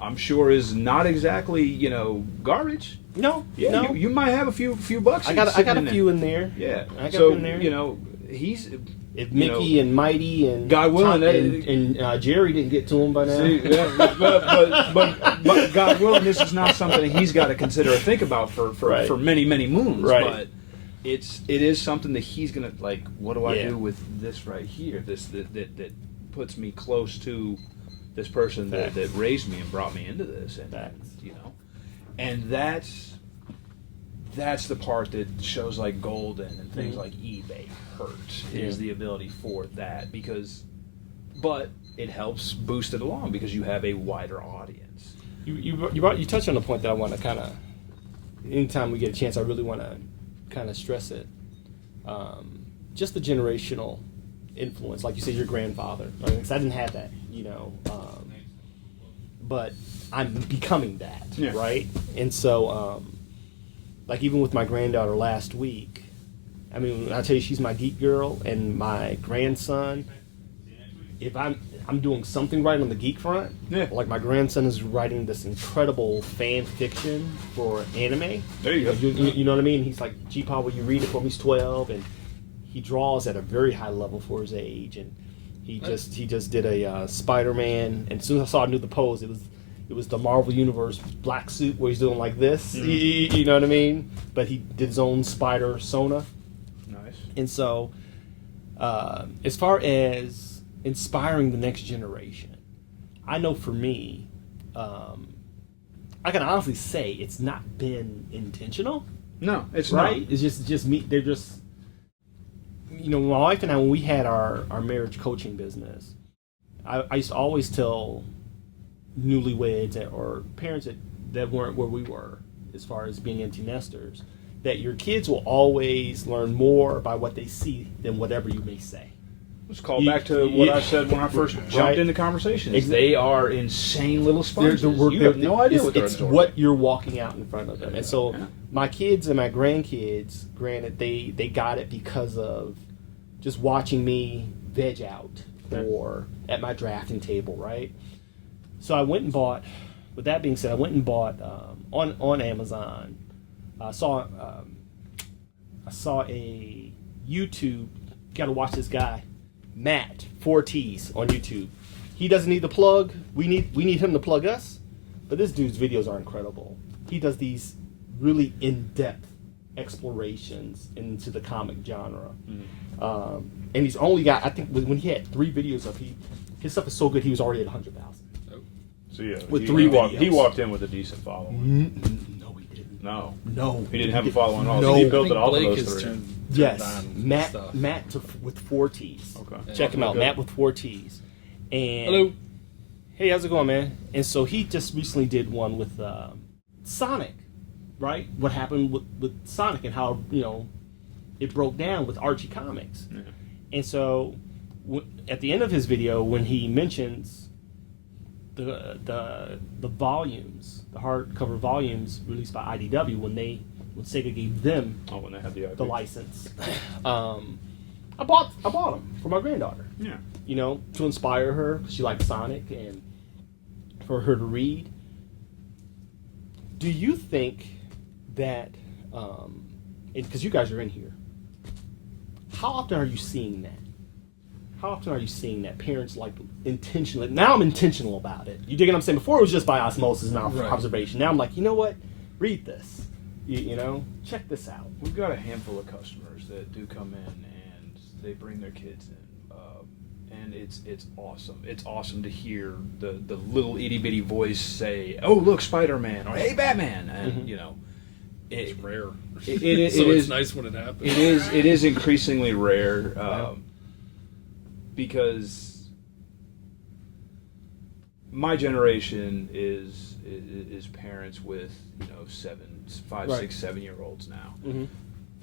I'm sure, is not exactly garbage. No. Yeah. No. You might have a few bucks. I got a few in there. Yeah. I got a few in there. He's. If Mickey and Mighty and God willing, and Jerry didn't get to him by now. See, but God willing, this is not something he's got to consider or think about for many moons. Right. But it is something that he's gonna like. What do I do with this right here? This that puts me close to this person that raised me and brought me into this, and that's the part that shows like Golden and things like eBay is the ability for that, but it helps boost it along because you have a wider audience. You touched on a point that I want to kind of, anytime we get a chance, I really want to kind of stress it. Just the generational influence, like you said, your grandfather. Because I didn't have that, but I'm becoming that, right? And so, like even with my granddaughter last week, I mean, when I tell you she's my geek girl, and my grandson, if I'm doing something right on the geek front, like my grandson is writing this incredible fan fiction for anime. There you go. You know what I mean? He's like, G-Pa, will you read it for me? He's 12, and he draws at a very high level for his age, and he just did a Spider-Man, and as soon as I knew the pose, it was the Marvel Universe black suit where he's doing like this. You know what I mean? But he did his own spider Sona. And so, as far as inspiring the next generation, I know for me, I can honestly say it's not been intentional. No, it's right. not. It's just me. They're just, my wife and I, when we had our marriage coaching business, I used to always tell newlyweds or parents that weren't where we were as far as being empty nesters, that your kids will always learn more by what they see than whatever you may say. Let's call back to what I said when I first jumped into conversations. They are insane little sponges. You have no idea what they're It's absorbing. what you're walking out in front of them. And so my kids and my grandkids, granted, they got it because of just watching me veg out or at my drafting table, right? So I went and bought, with that being said, I went and bought on Amazon. I saw a YouTube. Got to watch this guy, Matt 4Ts on YouTube. He doesn't need the plug. We need him to plug us. But this dude's videos are incredible. He does these really in-depth explorations into the comic genre. And he's only got, I think, when he had 3 videos up, his stuff is so good. He was already at 100,000. So yeah, with he walked in with a decent following. No, he didn't. No, he didn't have a following at all. No. So he built it off of those 3. Yes, Matt with 4 T's. Okay, check him out, Matt with 4 T's. And hello. Hey, how's it going, man? And so he just recently did one with Sonic, right? What happened with Sonic and how it broke down with Archie Comics. Yeah. And so at the end of his video, when he mentions the volumes, the hardcover volumes released by IDW when Sega gave them when they had the license, I bought them for my granddaughter. Yeah, to inspire her because she likes Sonic and for her to read. Do you think that, because you guys are in here, how often are you seeing that? how often are you seeing that parents like intentionally? Now I'm intentional about it. You dig what I'm saying? Before it was just by osmosis and observation. Now I'm like, you know what? Read this. You know, check this out. We've got a handful of customers that do come in and they bring their kids in, and it's awesome. It's awesome to hear the little itty bitty voice say, "Oh, look, Spider-Man," or "Hey, Batman," and you know, It's rare. It So is it's nice when it happens. It is increasingly rare because my generation is parents with, you know, 5, 6, 7-year-olds now. Mm-hmm.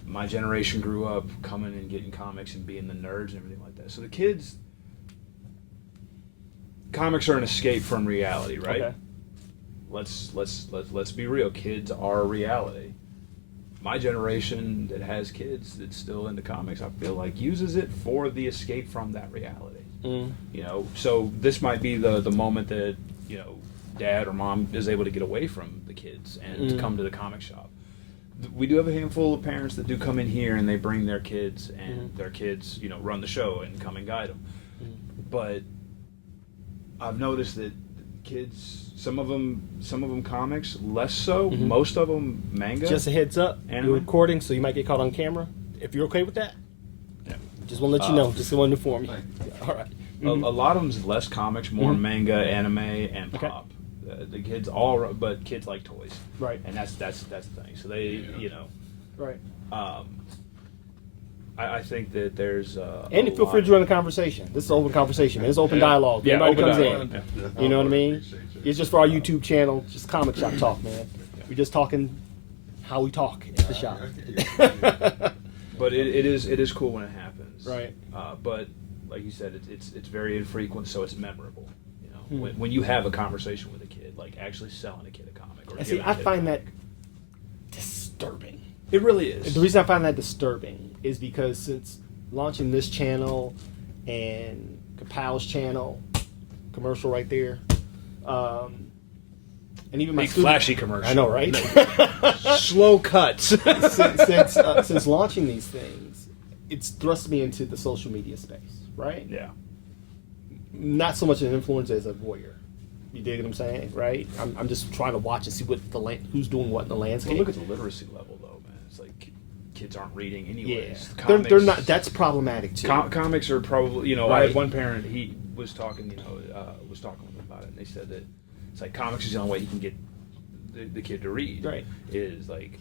My generation grew up coming and getting comics and being the nerds and everything like that. So the kids, comics are an escape from reality, right? Okay. Let's be real. Kids are reality. My generation that has kids that's still into comics, I feel like uses it for the escape from that reality. Mm. You know, so this might be the moment that, you know, dad or mom is able to get away from the kids and to come to the comic shop. We do have a handful of parents that do come in here and they bring their kids, and their kids, you know, run the show and come and guide them. But I've noticed that kids, some of them comics, less so. Most of them manga. Just a heads up, Anime? you're recording, so you might get caught on camera. If you're okay with that, just want to let you know. Just want to inform you. All right. A lot of them's less comics, more manga, anime, and pop. The kids but kids like toys, Right. And that's the thing. So they, you know, Right. I think that there's And feel free to join the conversation. This is open conversation, man. It's open dialogue. Yeah, Anybody open comes dialogue. in. You know what I mean? It's just for our YouTube channel, just comic shop talk, man. We're just talking how we talk at the shop. But it is cool when it happens, Right. But like you said, it's very infrequent, so it's memorable. You know, when you have a conversation with a kid, like actually selling a kid a comic. Or And see, giving a I kid a find that comic. disturbing. It really is. The reason I find that disturbing is because since launching this channel and Ka-Pow's channel, commercial right there, and even my Big flashy commercial. I know, right? Slow cuts. since launching these things, it's thrust me into the social media space, right? Yeah. Not so much an influencer as a voyeur. You dig what I'm saying, right? I'm just trying to watch and see what who's doing what in the landscape. Well, look at the literacy level, though, man. It's like kids aren't reading anyways. Yeah, Comics, they're not. That's problematic too. Comics are probably, you know, I Right. had one parent, he was talking, you know, was talking with them about it, and they said that it's like comics is the only way you can get the kid to read. Right. Is like,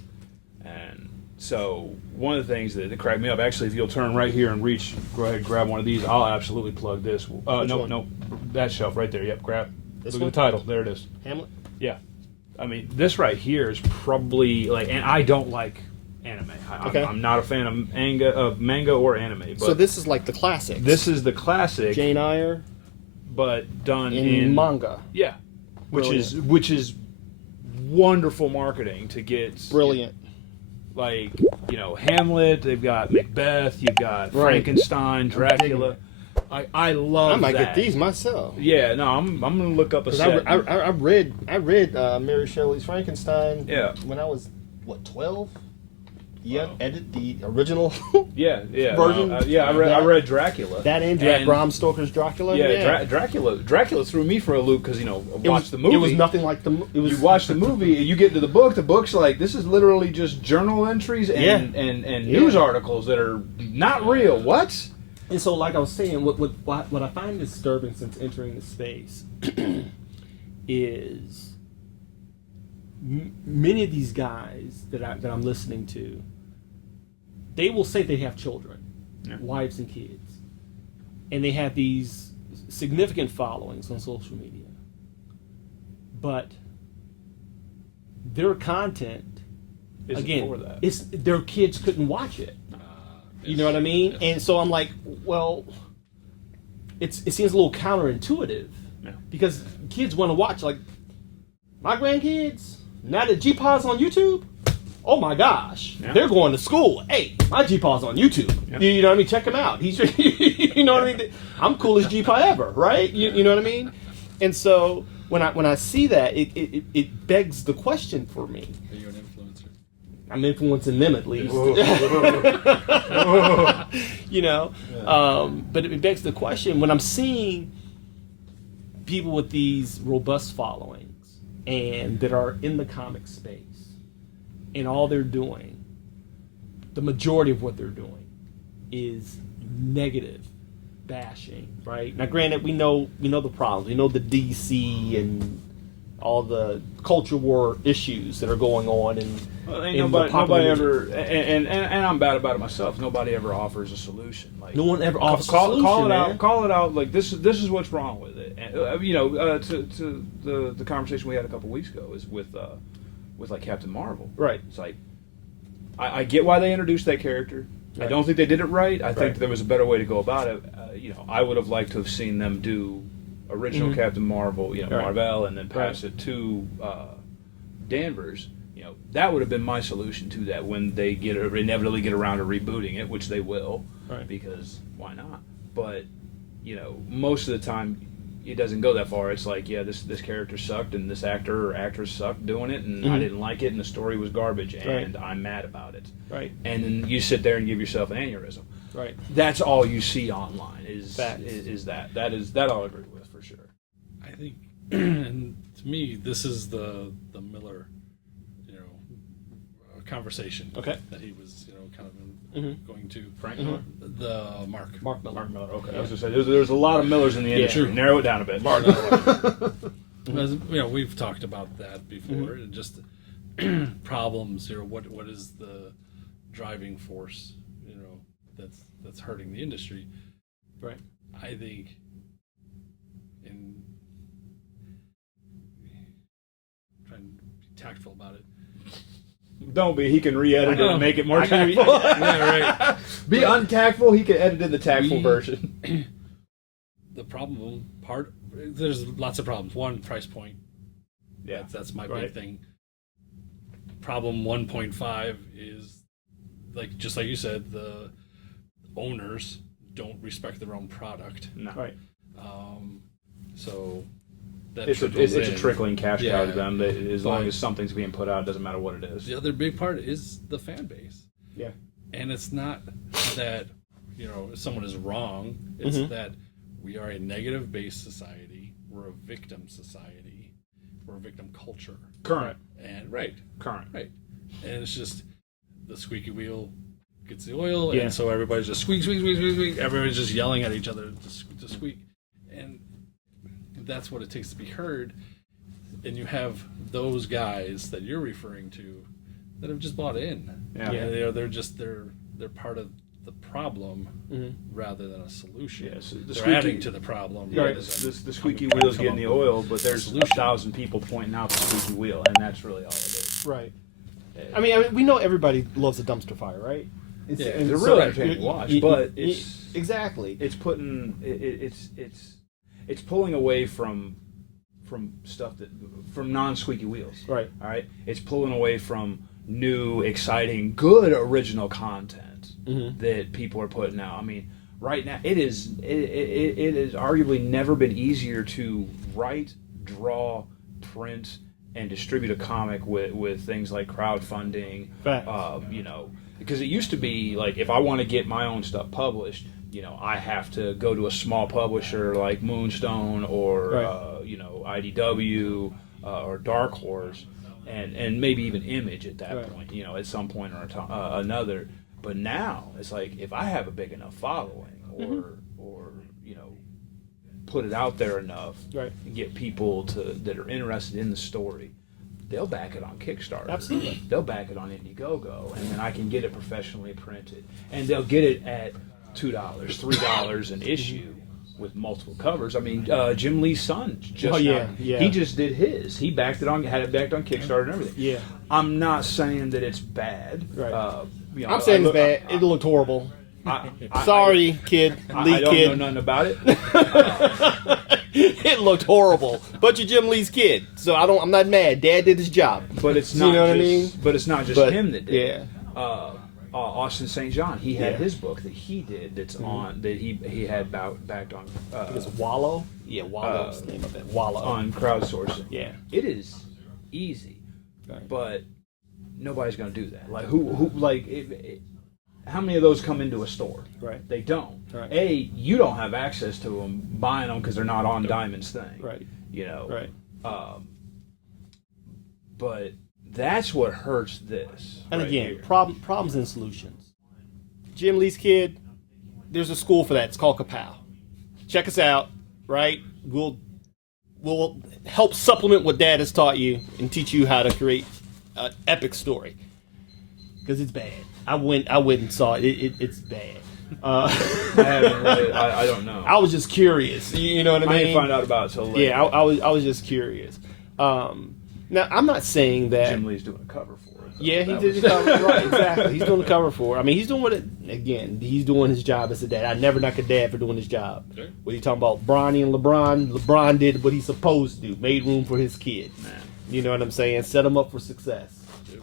and so one of the things that cracked me up, actually, if you'll turn right here and reach, go ahead and grab one of these, I'll absolutely plug this. No, that shelf right there. Yep, grab. This Look one? at the title. There it is. Hamlet. Yeah. I mean, this right here is probably like, and I don't like anime. Okay. I'm not a fan of manga or anime. But So this is like the classics. this is the classic, Jane Eyre but done in manga. Yeah, which is wonderful marketing to get Brilliant. Like, you know, Hamlet. They've got Macbeth. You've got Right. Frankenstein, Dracula. I love. I might that. get these myself. Yeah, no, I'm gonna look up a 'Cause set. I read Mary Shelley's Frankenstein. Yeah. When I was 12. Yeah, edit the original. Yeah, version. I read Dracula. That and Bram Stoker's Dracula. Yeah, Dracula threw me for a loop because, you know, I watched the movie. It was nothing like the. It was. You watch the movie, you get to the book. The book's like, this is literally just journal entries and news articles that are not real. What? And so, like I was saying, what I find disturbing since entering the space is many of these guys that I'm listening to, they will say they have children, wives and kids, and they have these significant followings on social media, but their content, Isn't again, for that. it's their kids couldn't watch it. You know what I mean? And so I'm like, well, it seems a little counterintuitive because kids want to watch, like, my grandkids, now that G-Paw's on YouTube, oh my gosh, they're going to school. Hey, my G-Paw's on YouTube. You know what I mean? Check him out. He's, you know what I mean? I'm coolest G-Paw ever, right? You know what I mean? And so when I see that, it begs the question for me. Are you an influencer? I'm influencing them at least. You know, but it begs the question when I'm seeing people with these robust followings and that are in the comic space, and all they're doing, the majority of what they're doing, is negative bashing. Right now, granted, we know the problems. We know the DC and all the culture war issues that are going on, and nobody ever, and I'm bad about it myself. Nobody ever offers a solution. Like no one ever offers a solution. Call it out. Like this is what's wrong with it. And, to the conversation we had a couple weeks ago is with like Captain Marvel. Right. It's like I get why they introduced that character. Right. I don't think they did it right. I think there was a better way to go about it. I would have liked to have seen them do original Captain Marvel, Marvel, and then pass it to Danvers. That would have been my solution to that when they inevitably get around to rebooting it, which they will, because why not? But most of the time it doesn't go that far. It's like, this character sucked and this actor or actress sucked doing it, and I didn't like it, and the story was garbage, and I'm mad about it. Right. And then you sit there and give yourself an aneurysm. Right. That's all you see online is that I'll agree with for sure. I think, and to me, this is the Miller, conversation. Okay. That he was, kind of going to. Frank Miller? The Mark Miller. Okay. I was going to say, there's a lot of Millers in the industry. Yeah. Narrow it down a bit. Mark Miller. We've talked about that before. And just problems. What is the driving force? That's hurting the industry. Right. I think trying to be tactful about it. Don't be. He can re-edit it and make it more tactful. Right. Be untactful. He can edit in the tactful version. The problem part. There's lots of problems. One, price point. Yeah, that's my big thing. Problem 1.5 is just like you said, the owners don't respect their own product. No. Right. So that it's a trickling cash cow to them. As long as something's being put out, it doesn't matter what it is. The other big part is the fan base. Yeah. And it's not that someone is wrong. It's that we are a negative based society. We're a victim society. We're a victim culture. Current. And current. Right. And it's just the squeaky wheel gets the oil, and so everybody's just squeak, squeak, squeak, squeak, squeak. Everybody's just yelling at each other to squeak, and that's what it takes to be heard. And you have those guys that you're referring to that have just bought in. Yeah, they're part of the problem rather than a solution. Yes, they're adding to the problem. Right. The squeaky wheel's getting the oil, but there's 1,000 people pointing out the squeaky wheel, and that's really all it is. Right. I mean, we know everybody loves a dumpster fire, right? It's really entertaining to watch, but it's exactly. It's putting it's pulling away from stuff from non-squeaky wheels. Right. All right. It's pulling away from new, exciting, good original content that people are putting out. I mean, right now it is arguably never been easier to write, draw, print, and distribute a comic with things like crowdfunding. Because it used to be like if I want to get my own stuff published, I have to go to a small publisher like Moonstone or IDW or Dark Horse, and maybe even Image at that point. At some point or another. But now it's like if I have a big enough following, or put it out there enough, and get people that are interested in the story, they'll back it on Kickstarter. Absolutely. They'll back it on Indiegogo, and then I can get it professionally printed. And they'll get it at $2, $3 an issue with multiple covers. I mean, Jim Lee's son he just did his. He had it backed on Kickstarter and everything. Yeah. I'm not saying that it's bad. Right. I'm saying it's bad. It looked horrible. Sorry, kid. Lee I don't kid. know nothing about it. It looked horrible, but you're Jim Lee's kid, so I'm not mad. Dad did his job. But it's not. What I mean? But it's not just him that did. Yeah. Austin St. John, he had his book that he did. That's on that he had backed on. I think it's Wallow. Yeah, Wallow's the name of it. Wallow on crowdsourcing. Yeah. It is easy, but nobody's going to do that. Like who like how many of those come into a store? Right. They don't. Right. You don't have access to them, buying them because they're not on Diamond's thing. Right. You know. Right. But that's what hurts this. And right again, here. problems and solutions. Jim Lee's kid, there's a school for that. It's called Ka-Pow. Check us out, right? We'll help supplement what Dad has taught you and teach you how to create an epic story. Because it's bad. I went and saw it. It's bad. I haven't read it. I don't know. I was just curious. You know what I mean? I didn't find out about it till later. Yeah, I was just curious. Now, I'm not saying that Jim Lee's doing a cover for it. Yeah, he did the cover. Right, exactly. He's doing the cover for it. I mean, he's doing what it, again, he's doing his job as a dad. I never knock a dad for doing his job. Sure. What are you talking about? Bronny and LeBron? LeBron did what he's supposed to do, made room for his kid. Man. You know what I'm saying? Set him up for success.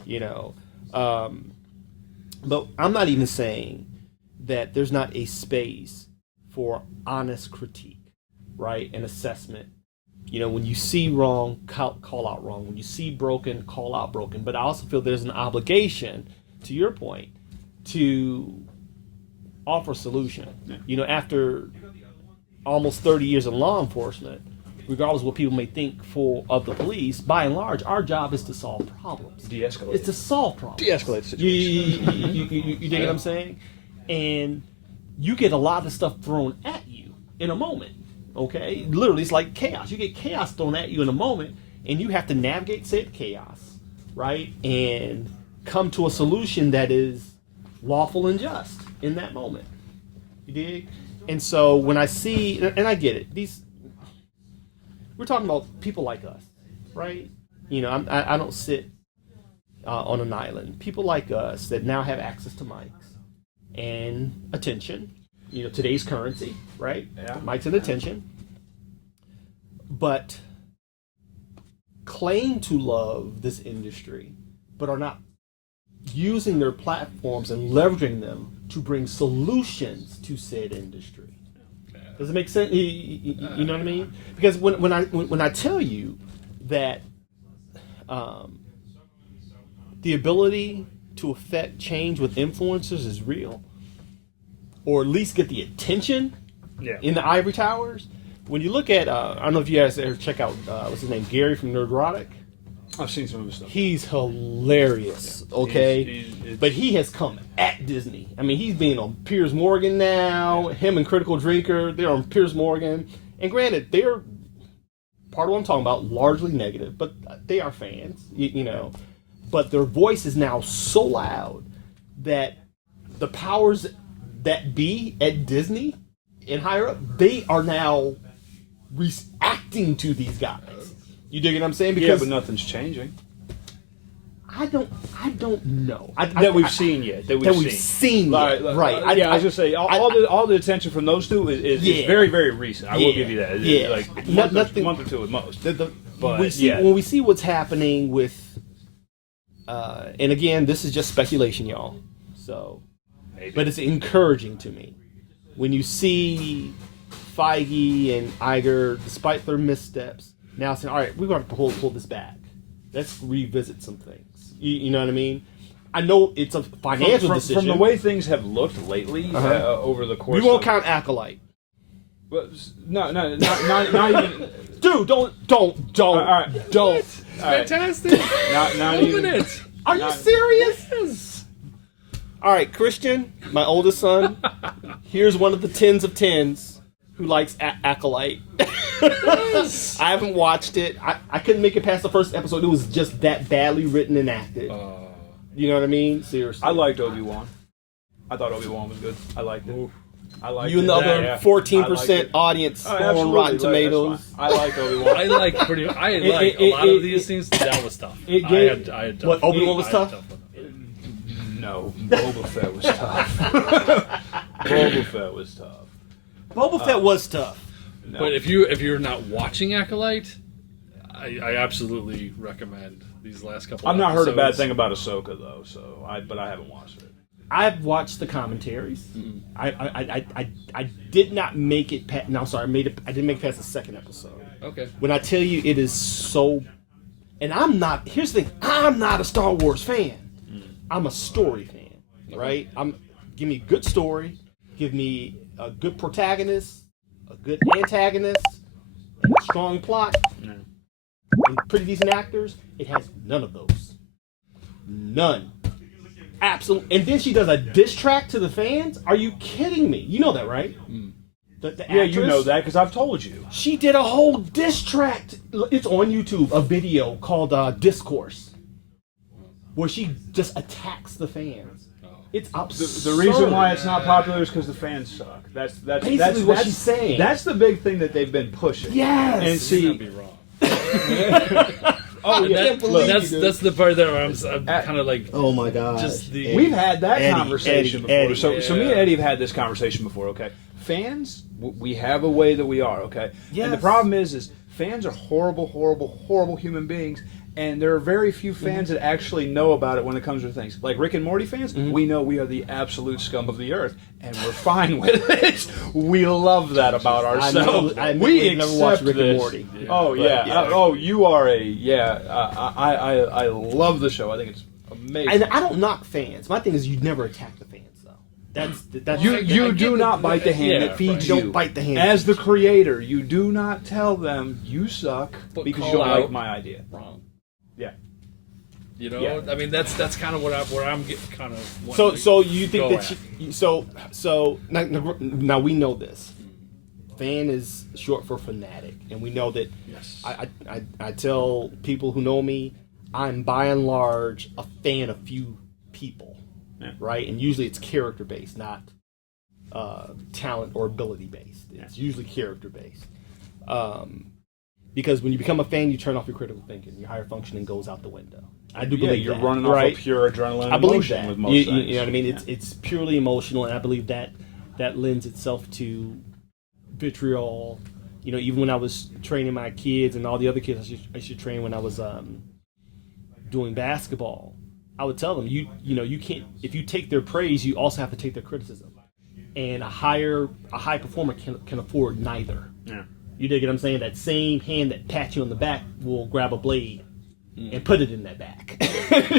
You know. But I'm not even saying that there's not a space for honest critique, right? And assessment. You know, when you see wrong, call out wrong. When you see broken, call out broken. But I also feel there's an obligation, to your point, to offer a solution. Yeah. You know, after almost 30 years in law enforcement, regardless of what people may think of the police, by and large, our job is to solve problems. De-escalate. It's to solve problems. De-escalate the situation. You dig what I'm saying? And you get a lot of stuff thrown at you in a moment. Okay, literally, it's like chaos. You get chaos thrown at you in a moment, and you have to navigate said chaos, right, and come to a solution that is lawful and just in that moment. You dig? And so when I see, and I get it, we're talking about people like us, right? You know, I don't sit on an island. People like us that now have access to mics and attention. You know, today's currency, right? Yeah. Mics and attention. But claim to love this industry, but are not using their platforms and leveraging them to bring solutions to said industry. Does it make sense? You know what I mean? Because when I tell you that the ability to affect change with influencers is real, or at least get the attention in the ivory towers. When you look at, I don't know if you guys ever check out, what's his name, Gary from Nerdrotic. I've seen some of his stuff. He's hilarious, okay? But he has come at Disney. I mean, he's being on Piers Morgan now. Him and Critical Drinker, they're on Piers Morgan. And granted, they're, part of what I'm talking about, largely negative, but they are fans, you know. But their voice is now so loud that the powers that be at Disney and higher up, they are now reacting to these guys. You dig what I'm saying? Because but nothing's changing. I don't know. That we've seen yet. That we've seen. Yet. Right. I was gonna say all the attention from those two is very, very recent. I will give you that. Yeah. Like month or two at most. But when we see what's happening with, and again, this is just speculation, y'all. So, but it's encouraging to me when you see Feige and Iger, despite their missteps, now saying, all right, we're going to pull this back. Let's revisit some things. You know what I mean? I know it's a financial decision. From the way things have looked lately over the course we won't count Acolyte. But no, not even. Dude, don't. All right. Don't. Fantastic. Not even it. Are you serious? Yes. All right, Christian, my oldest son, here's one of the tens of tens who likes Acolyte. Yes. I haven't watched it. I couldn't make it past the first episode. It was just that badly written and acted. You know what I mean? Seriously. I liked Obi-Wan. I thought Obi-Wan was good. I liked it. I liked you and the other 14% audience score on Rotten Tomatoes. I liked Obi-Wan. I like a lot of these things. That was tough. I had tough. What, Obi-Wan was tough? No, Boba Fett was tough. Boba Fett was tough. Boba Fett was tough. No. But if you're not watching Acolyte, I absolutely recommend these last couple. I've not heard a bad thing about Ahsoka though, but I haven't watched it. I've watched the commentaries. Mm-hmm. I did not make it past. No, I'm sorry, I didn't make it past the second episode. Okay. When I tell you it is so, and I'm not. Here's the thing: I'm not a Star Wars fan. I'm a story fan, right? Give me a good story, give me a good protagonist, a good antagonist, and a strong plot, and pretty decent actors. It has none of those. None. Absolutely. And then she does a diss track to the fans? Are you kidding me? You know that, right? The Yeah, actress, you know that because I've told you. She did a whole diss track. It's on YouTube, a video called Discourse, where she just attacks the fans. It's absurd. The reason why it's not popular is because the fans suck. That's Basically what she's saying. That's the big thing that they've been pushing. Yes. And see, Be wrong. oh yeah, That's the part that I'm kind of like. Oh my god. Just the we've had that conversation before. Eddie. So me and Eddie have had this conversation before. Okay, fans, we have a way that we are. Okay, yes. And the problem is fans are horrible, horrible, horrible human beings. And there are very few fans that actually know about it when it comes to things. Like Rick and Morty fans, we know we are the absolute scum of the earth, and we're fine with it. We love that about ourselves. We never watched Rick and this. Morty. Yeah. Oh yeah. You are I love the show. I think it's amazing. And I don't knock fans. My thing is you never attack the fans, though. That's you do not bite the hand that feeds you. You don't bite the hand. As the creator, you do not tell them you suck But because you call don't out like my idea. wrong. Yeah. You know, Yeah. I mean that's kind of where I'm getting kind of. So you think go that so now we know this. Fan is short for fanatic, and we know that. Yes. I tell people who know me, I'm by and large a fan of few people, right? And usually it's character based, not talent or ability based. It's usually character based. Because when you become a fan, you turn off your critical thinking. Your higher functioning goes out the window. I do believe you're that, running right? off of pure adrenaline. I believe emotion that. with most You things. know what I mean? It's purely emotional, and I believe that lends itself to vitriol. You know, even when I was training my kids and all the other kids I should train when I was doing basketball, I would tell them you can't, if you take their praise, you also have to take their criticism. And a high performer can afford neither. Yeah. You dig what I'm saying? That same hand that pats you on the back will grab a blade and put it in that back.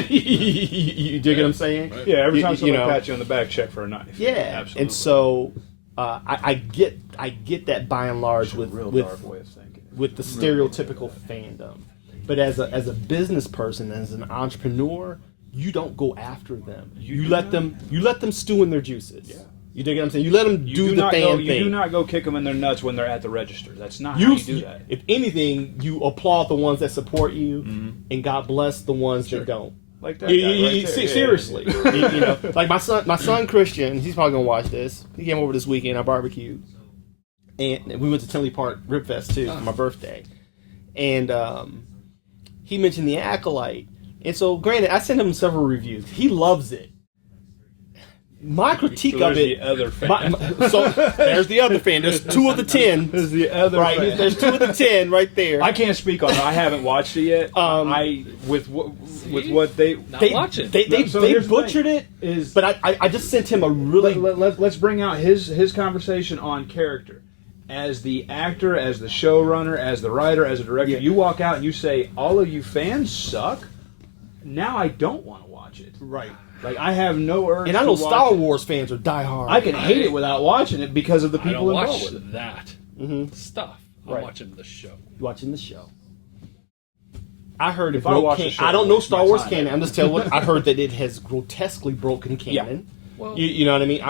you dig what I'm saying? Yeah, every time somebody know, pats you on the back, check for a knife. Yeah, Absolutely. and so I get that by and large with real dark way of thinking. with the stereotypical fandom. But as a business person, as an entrepreneur, you don't go after them. You let them stew in their juices. Yeah. You dig what I'm saying? You let them do the fan thing. You do not go kick them in their nuts when they're at the register. That's not how you do that. If anything, you applaud the ones that support you, and God bless the ones that don't. Like that. Seriously, you know, like my son Christian. He's probably gonna watch this. He came over this weekend. I barbecued, and we went to Tinley Park Rib Fest too for my birthday. And he mentioned The Acolyte, and so granted, I sent him several reviews. He loves it. My critique of it. The other fan. So there's the other fan. There's 2 of the 10. There's the other right. fan. There's 2 of the 10 right there. I can't speak on it. I haven't watched it yet. With what they watch it. They butchered it. But I just sent him a really. Let's bring out his conversation on character. As the actor, as the showrunner, as the writer, as a director, you walk out and you say, all of you fans suck. Now I don't want to watch it. Right. Like, I have no urge. And I know Star Wars fans are diehard. I can hate it without watching it because of the people involved with it. That stuff. I'm watching the show. Watching the show. I heard if I watch the show, I don't know Star Wars canon. I'm just telling you. I heard that it has grotesquely broken canon. Yeah. Well, you know what I mean?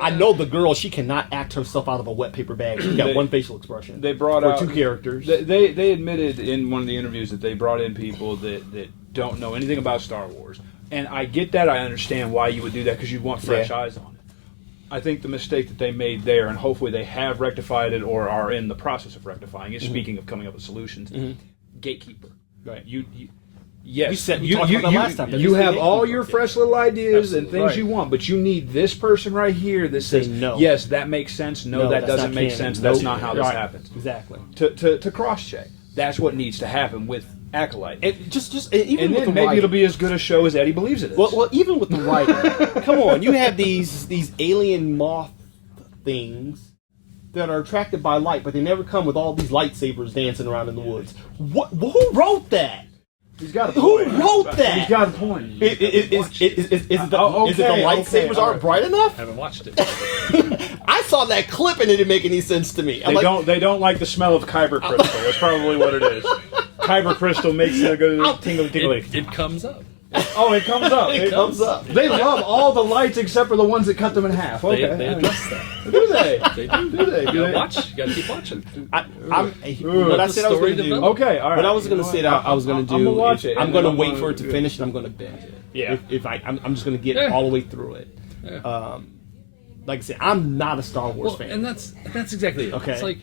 I know the girl. She cannot act herself out of a wet paper bag. She's got one facial expression. They brought out 2 characters. They admitted in one of the interviews that they brought in people that don't know anything about Star Wars. And I get that. I understand why you would do that because you want fresh eyes on it. I think the mistake that they made there, and hopefully they have rectified it or are in the process of rectifying it, speaking of coming up with solutions, gatekeeper. Right. Yes. You talked about that last time. You have all your fresh little ideas and things you want, but you need this person right here that says, no. yes, that makes sense. No, that doesn't make sense. That's not how this happens. Exactly. To cross-check. That's what needs to happen with Acolyte. And even with the maybe writing. it'll be as good a show as Eddie believes it is. Well, even with the writing, come on, you have these alien moth things that are attracted by light, but they never come with all these lightsabers dancing around in the woods. Who wrote that? He's got a Who point. wrote that? He's got a point. Is it the lightsabers aren't bright enough? Haven't watched it. I saw that clip and it didn't make any sense to me. They don't like the smell of kyber crystal. That's probably what it is. Kyber crystal makes it go tingly. It comes up. Oh, it comes up. It comes up. They love all the lights except for the ones that cut them in half. Okay. They address that. Do they? They do. Do they? You gotta watch. You gotta keep watching. What I said I was going to do. Okay, all right. What I was going to say that I was going to do. I'm gonna watch it. I'm going to wait for it to finish and I'm going to binge it. Yeah. I'm just going to get all the way through it. Yeah. Like I said, I'm not a Star Wars fan. And that's exactly it. Okay. It's like,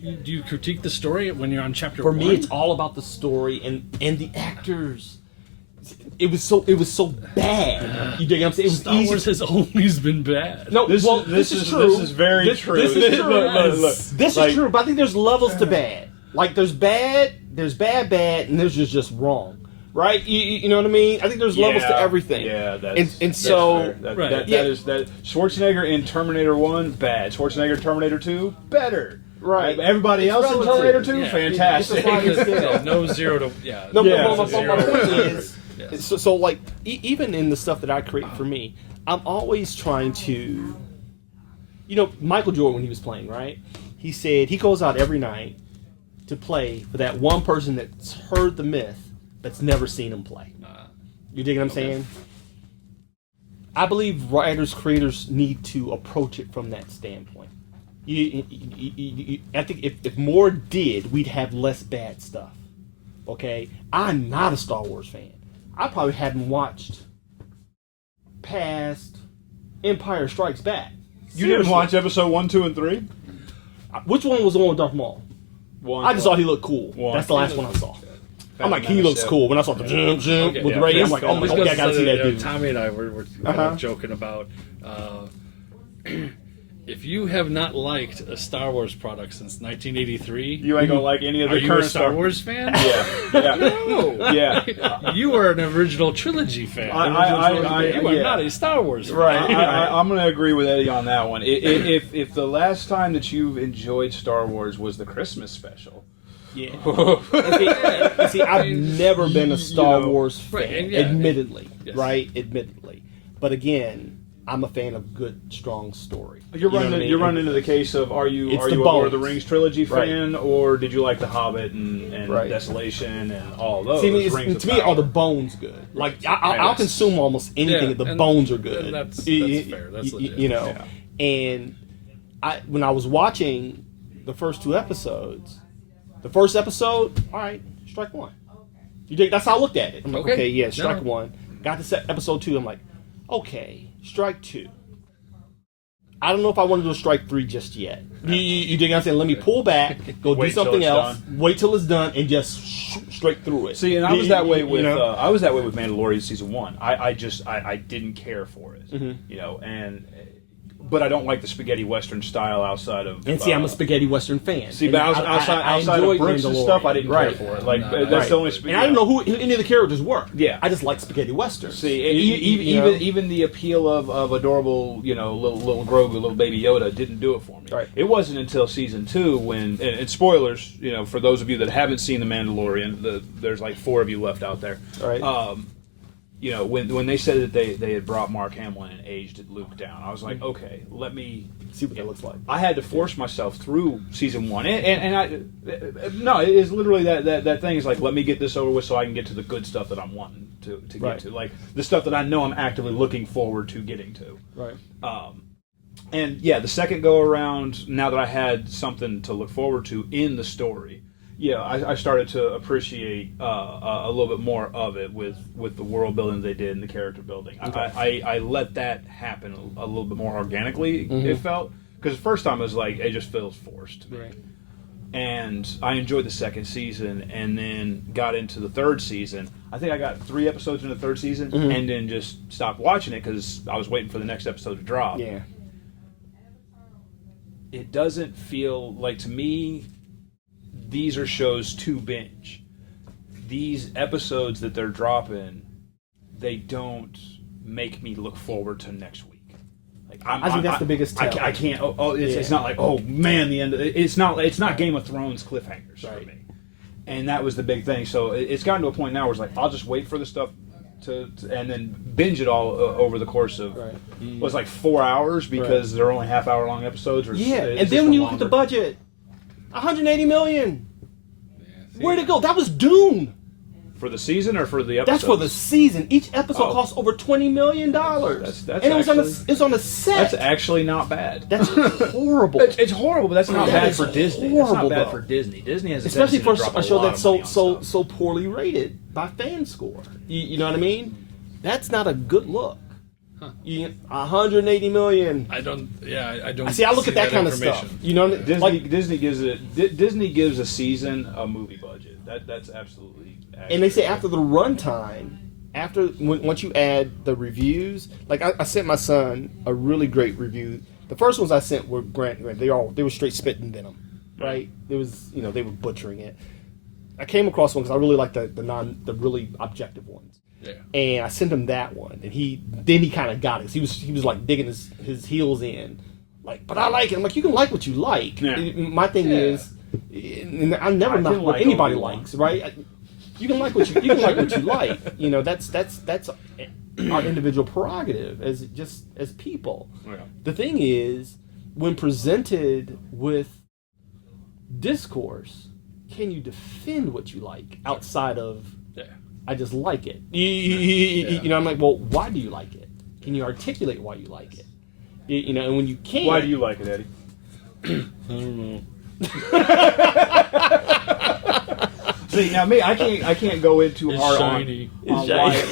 do you critique the story when you're on chapter For 1? me, it's all about the story and the actors. It was so bad. You dig what I'm saying? It was Star easy. Wars has always been bad. No, This is true. This is very true. This is true. Look, This is true, but I think there's levels to bad. Like there's bad, and there's just wrong. Right? You know what I mean? I think there's levels to everything. Yeah, that's so fair. Right. That is Schwarzenegger in Terminator 1, bad. Schwarzenegger in Terminator 2, better. Right. Everybody else in Terminator 2, Yeah. fantastic. No 0 to No, Yeah. my point is, Yes. so like even in the stuff that I create for me, I'm always trying to, Michael Jordan when he was playing, right? He said he goes out every night to play for that one person that's heard the myth that's never seen him play. You dig what I'm saying? I believe writers, creators need to approach it from that standpoint. I think if more did, we'd have less bad stuff. Okay? I'm not a Star Wars fan. I probably haven't watched past Empire Strikes Back. You didn't watch episode 1, 2, and 3? Which one was the one with Darth Maul? I just thought he looked cool. One. That's the last one I saw. I'm like, he looks cool. When I saw the with Ray, I'm like, oh my god, I gotta see that dude. Tommy and I were kind of joking about if you have not liked a Star Wars product since 1983, You ain't gonna like any of the are you current a Star Wars fan? Yeah. No. Yeah. You are an original trilogy fan. I- you are yeah. not a Star Wars fan. Right, I'm going to agree with Eddie on that one. If the last time that you've enjoyed Star Wars was the Christmas special, Yeah. See, I've never been a Star Wars fan, right, and admittedly, yes. right? Admittedly. But again, I'm a fan of good, strong story. you're You know what I running mean? you're running into the case of are you It's a the Lord of the bones. Rings trilogy Right. fan, or did you like The Hobbit and Right. Desolation and all those? See, Rings of to me, Power? are the bones good? Like, I'll Yes. consume almost anything Yeah, if the and- bones are good. and that's fair. That's legit. You know. And when I was watching the first two episodes, the first episode, all right, strike one. You think that's how I looked at it? I'm like, okay, yeah, strike one. Got to episode 2. I'm like, okay, strike 2. I don't know if I want to do a strike 3 just yet. You dig what I'm saying? Let me pull back, go do Wait till something it's else, done. wait till it's done, and just straight through it. See, and I was that way with know? I was that way with Mandalorian season 1. I didn't care for it, Mm-hmm. you know, but I don't like the spaghetti western style outside of. And see, I'm a spaghetti western fan. See, And but outside of enjoyed Brooks and Mandalorian. stuff, I didn't care for it. Like that's the only. And I didn't know who any of the characters were. Yeah. I just like spaghetti westerns. See, You know? even the appeal of adorable, you know, little Grogu, little baby Yoda didn't do it for me. Right. It wasn't until season 2 when, and spoilers, you know, for those of you that haven't seen The Mandalorian, there's like 4 of you left out there. Right. You know, when they said that they had brought Mark Hamill and aged Luke down, I was like, okay, let me see what that looks like. I had to force myself through season 1, no, it is literally that thing is like, let me get this over with so I can get to the good stuff that I'm wanting to get to, like the stuff that I know I'm actively looking forward to getting to. Right. And yeah, the second go around, now that I had something to look forward to in the story, yeah, I started to appreciate a little bit more of it with the world building they did and the character building. Okay. I let that happen a little bit more organically. Mm-hmm. It felt, because the first time it was like it just feels forced to me. Right. And I enjoyed the second season, and then got into the third season. I think I got 3 episodes in the third season, mm-hmm. and then just stopped watching it because I was waiting for the next episode to drop. Yeah. It doesn't feel like, to me, these are shows to binge. These episodes that they're dropping, they don't make me look forward to next week. Like I think that's the biggest tell. I can't. It's not like, oh man, the end. It's not Game of Thrones cliffhangers for me. and that was the big thing. So it's gotten to a point now where it's like I'll just wait for the stuff to and then binge it all over the course of was like 4 hours because they're only half-hour long episodes. Or and then when you look at the budget, 180 million. Where'd it go? That was Dune. For the season or for the episode? That's for the season. Each episode cost over $20 million. That's and it was on the set. That's actually not bad. That's horrible. It's horrible, but that's not bad for Disney. Horrible, that's not bad for Disney. Disney has especially for a show that's so so poorly rated by fan score. You know what I mean? That's not a good look. 180 million. I don't. I see. I look at that kind of stuff. You know, Disney gives a season a movie budget. That's absolutely. And they say after the runtime, once you add the reviews, like I sent my son a really great review. The first ones I sent were Grant. They were straight spitting venom, right? It was they were butchering it. I came across one because I really like the really objective ones. Yeah. And I sent him that one, and he kind of got it. He was like digging his heels in, like, but I like it. I'm like, you can like what you like. Yeah. My thing is, and I never knock what anybody likes, right? You can like what you like. You know, that's our individual prerogative as people. Yeah. The thing is, when presented with discourse, can you defend what you like outside of? Yeah. I just like it. You know, I'm like, well, why do you like it? Can you articulate why you like it? You know, and when you can't... Why do you like it, Eddie? I don't know. See, now me, I can't go in too hard on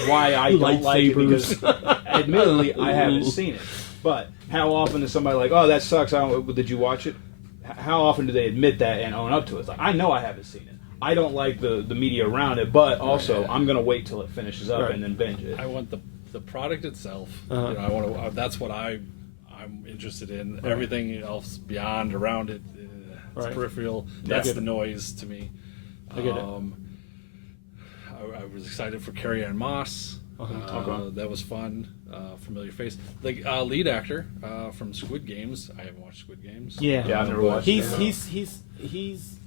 why I don't like it because, admittedly, I haven't seen it. But how often is somebody like, oh, that sucks, did you watch it? How often do they admit that and own up to it? It's like, I know I haven't seen it. I don't like the media around it, but also I'm going to wait till it finishes up and then binge it. I want the product itself. You know, I want to. That's what I'm interested in. Right. Everything else beyond around it, it's peripheral. That's the noise to me. I get it. I was excited for Carrie Ann Moss. That was fun. Familiar face. The lead actor from Squid Games. I haven't watched Squid Games. Yeah, I've never watched. He's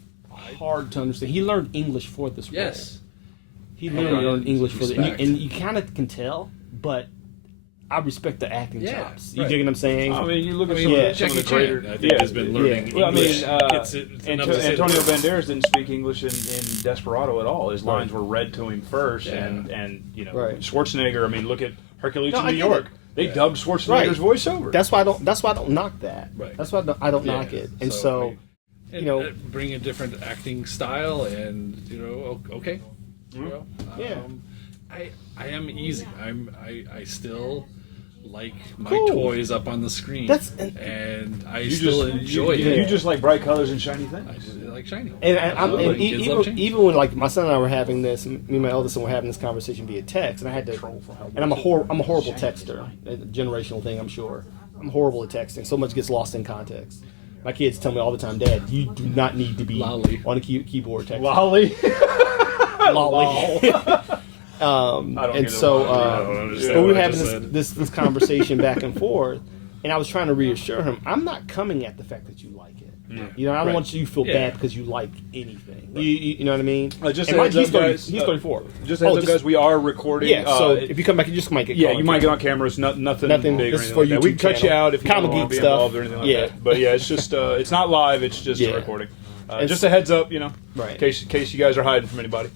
hard to understand. He learned English for this role. Yes. He learned English for this. And you kind of can tell, but I respect the acting chops. You dig what I'm saying? I mean, you look at some of the greater... I think has been learning English. Antonio Banderas didn't speak English in Desperado at all. His lines were read to him first, and you know, Schwarzenegger, I mean, look at Hercules in New York. They dubbed Schwarzenegger's voice over. That's why I don't knock that. Right. That's why I don't knock it. And so you know, bring a different acting style, and you know, okay, I am easy. I still like my toys up on the screen, and I still enjoy it. You just like bright colors and shiny things. I just like shiny. And even when like my son and I were having this, me and my eldest son were having this conversation via text, and I had to, and I'm a horrible texter, a generational thing, I'm sure. I'm horrible at texting. So much gets lost in context. My kids tell me all the time, Dad, you do not need to be on a keyboard texting. Lolly. And so we were having this conversation back and forth, and I was trying to reassure him, I'm not coming at the fact that you like it. Yeah. You know, I don't want you to feel bad because you like anything. Right. You know what I mean? Just he's 34. Just heads up, guys, we are recording. Yeah, so if you come back, you just might get you might get on cameras. Nothing big or anything like that. We can cut you out if you don't want to be involved or anything like that. But yeah, it's just it's not live. It's just a recording. Just a heads up, you know, in case you guys are hiding from anybody.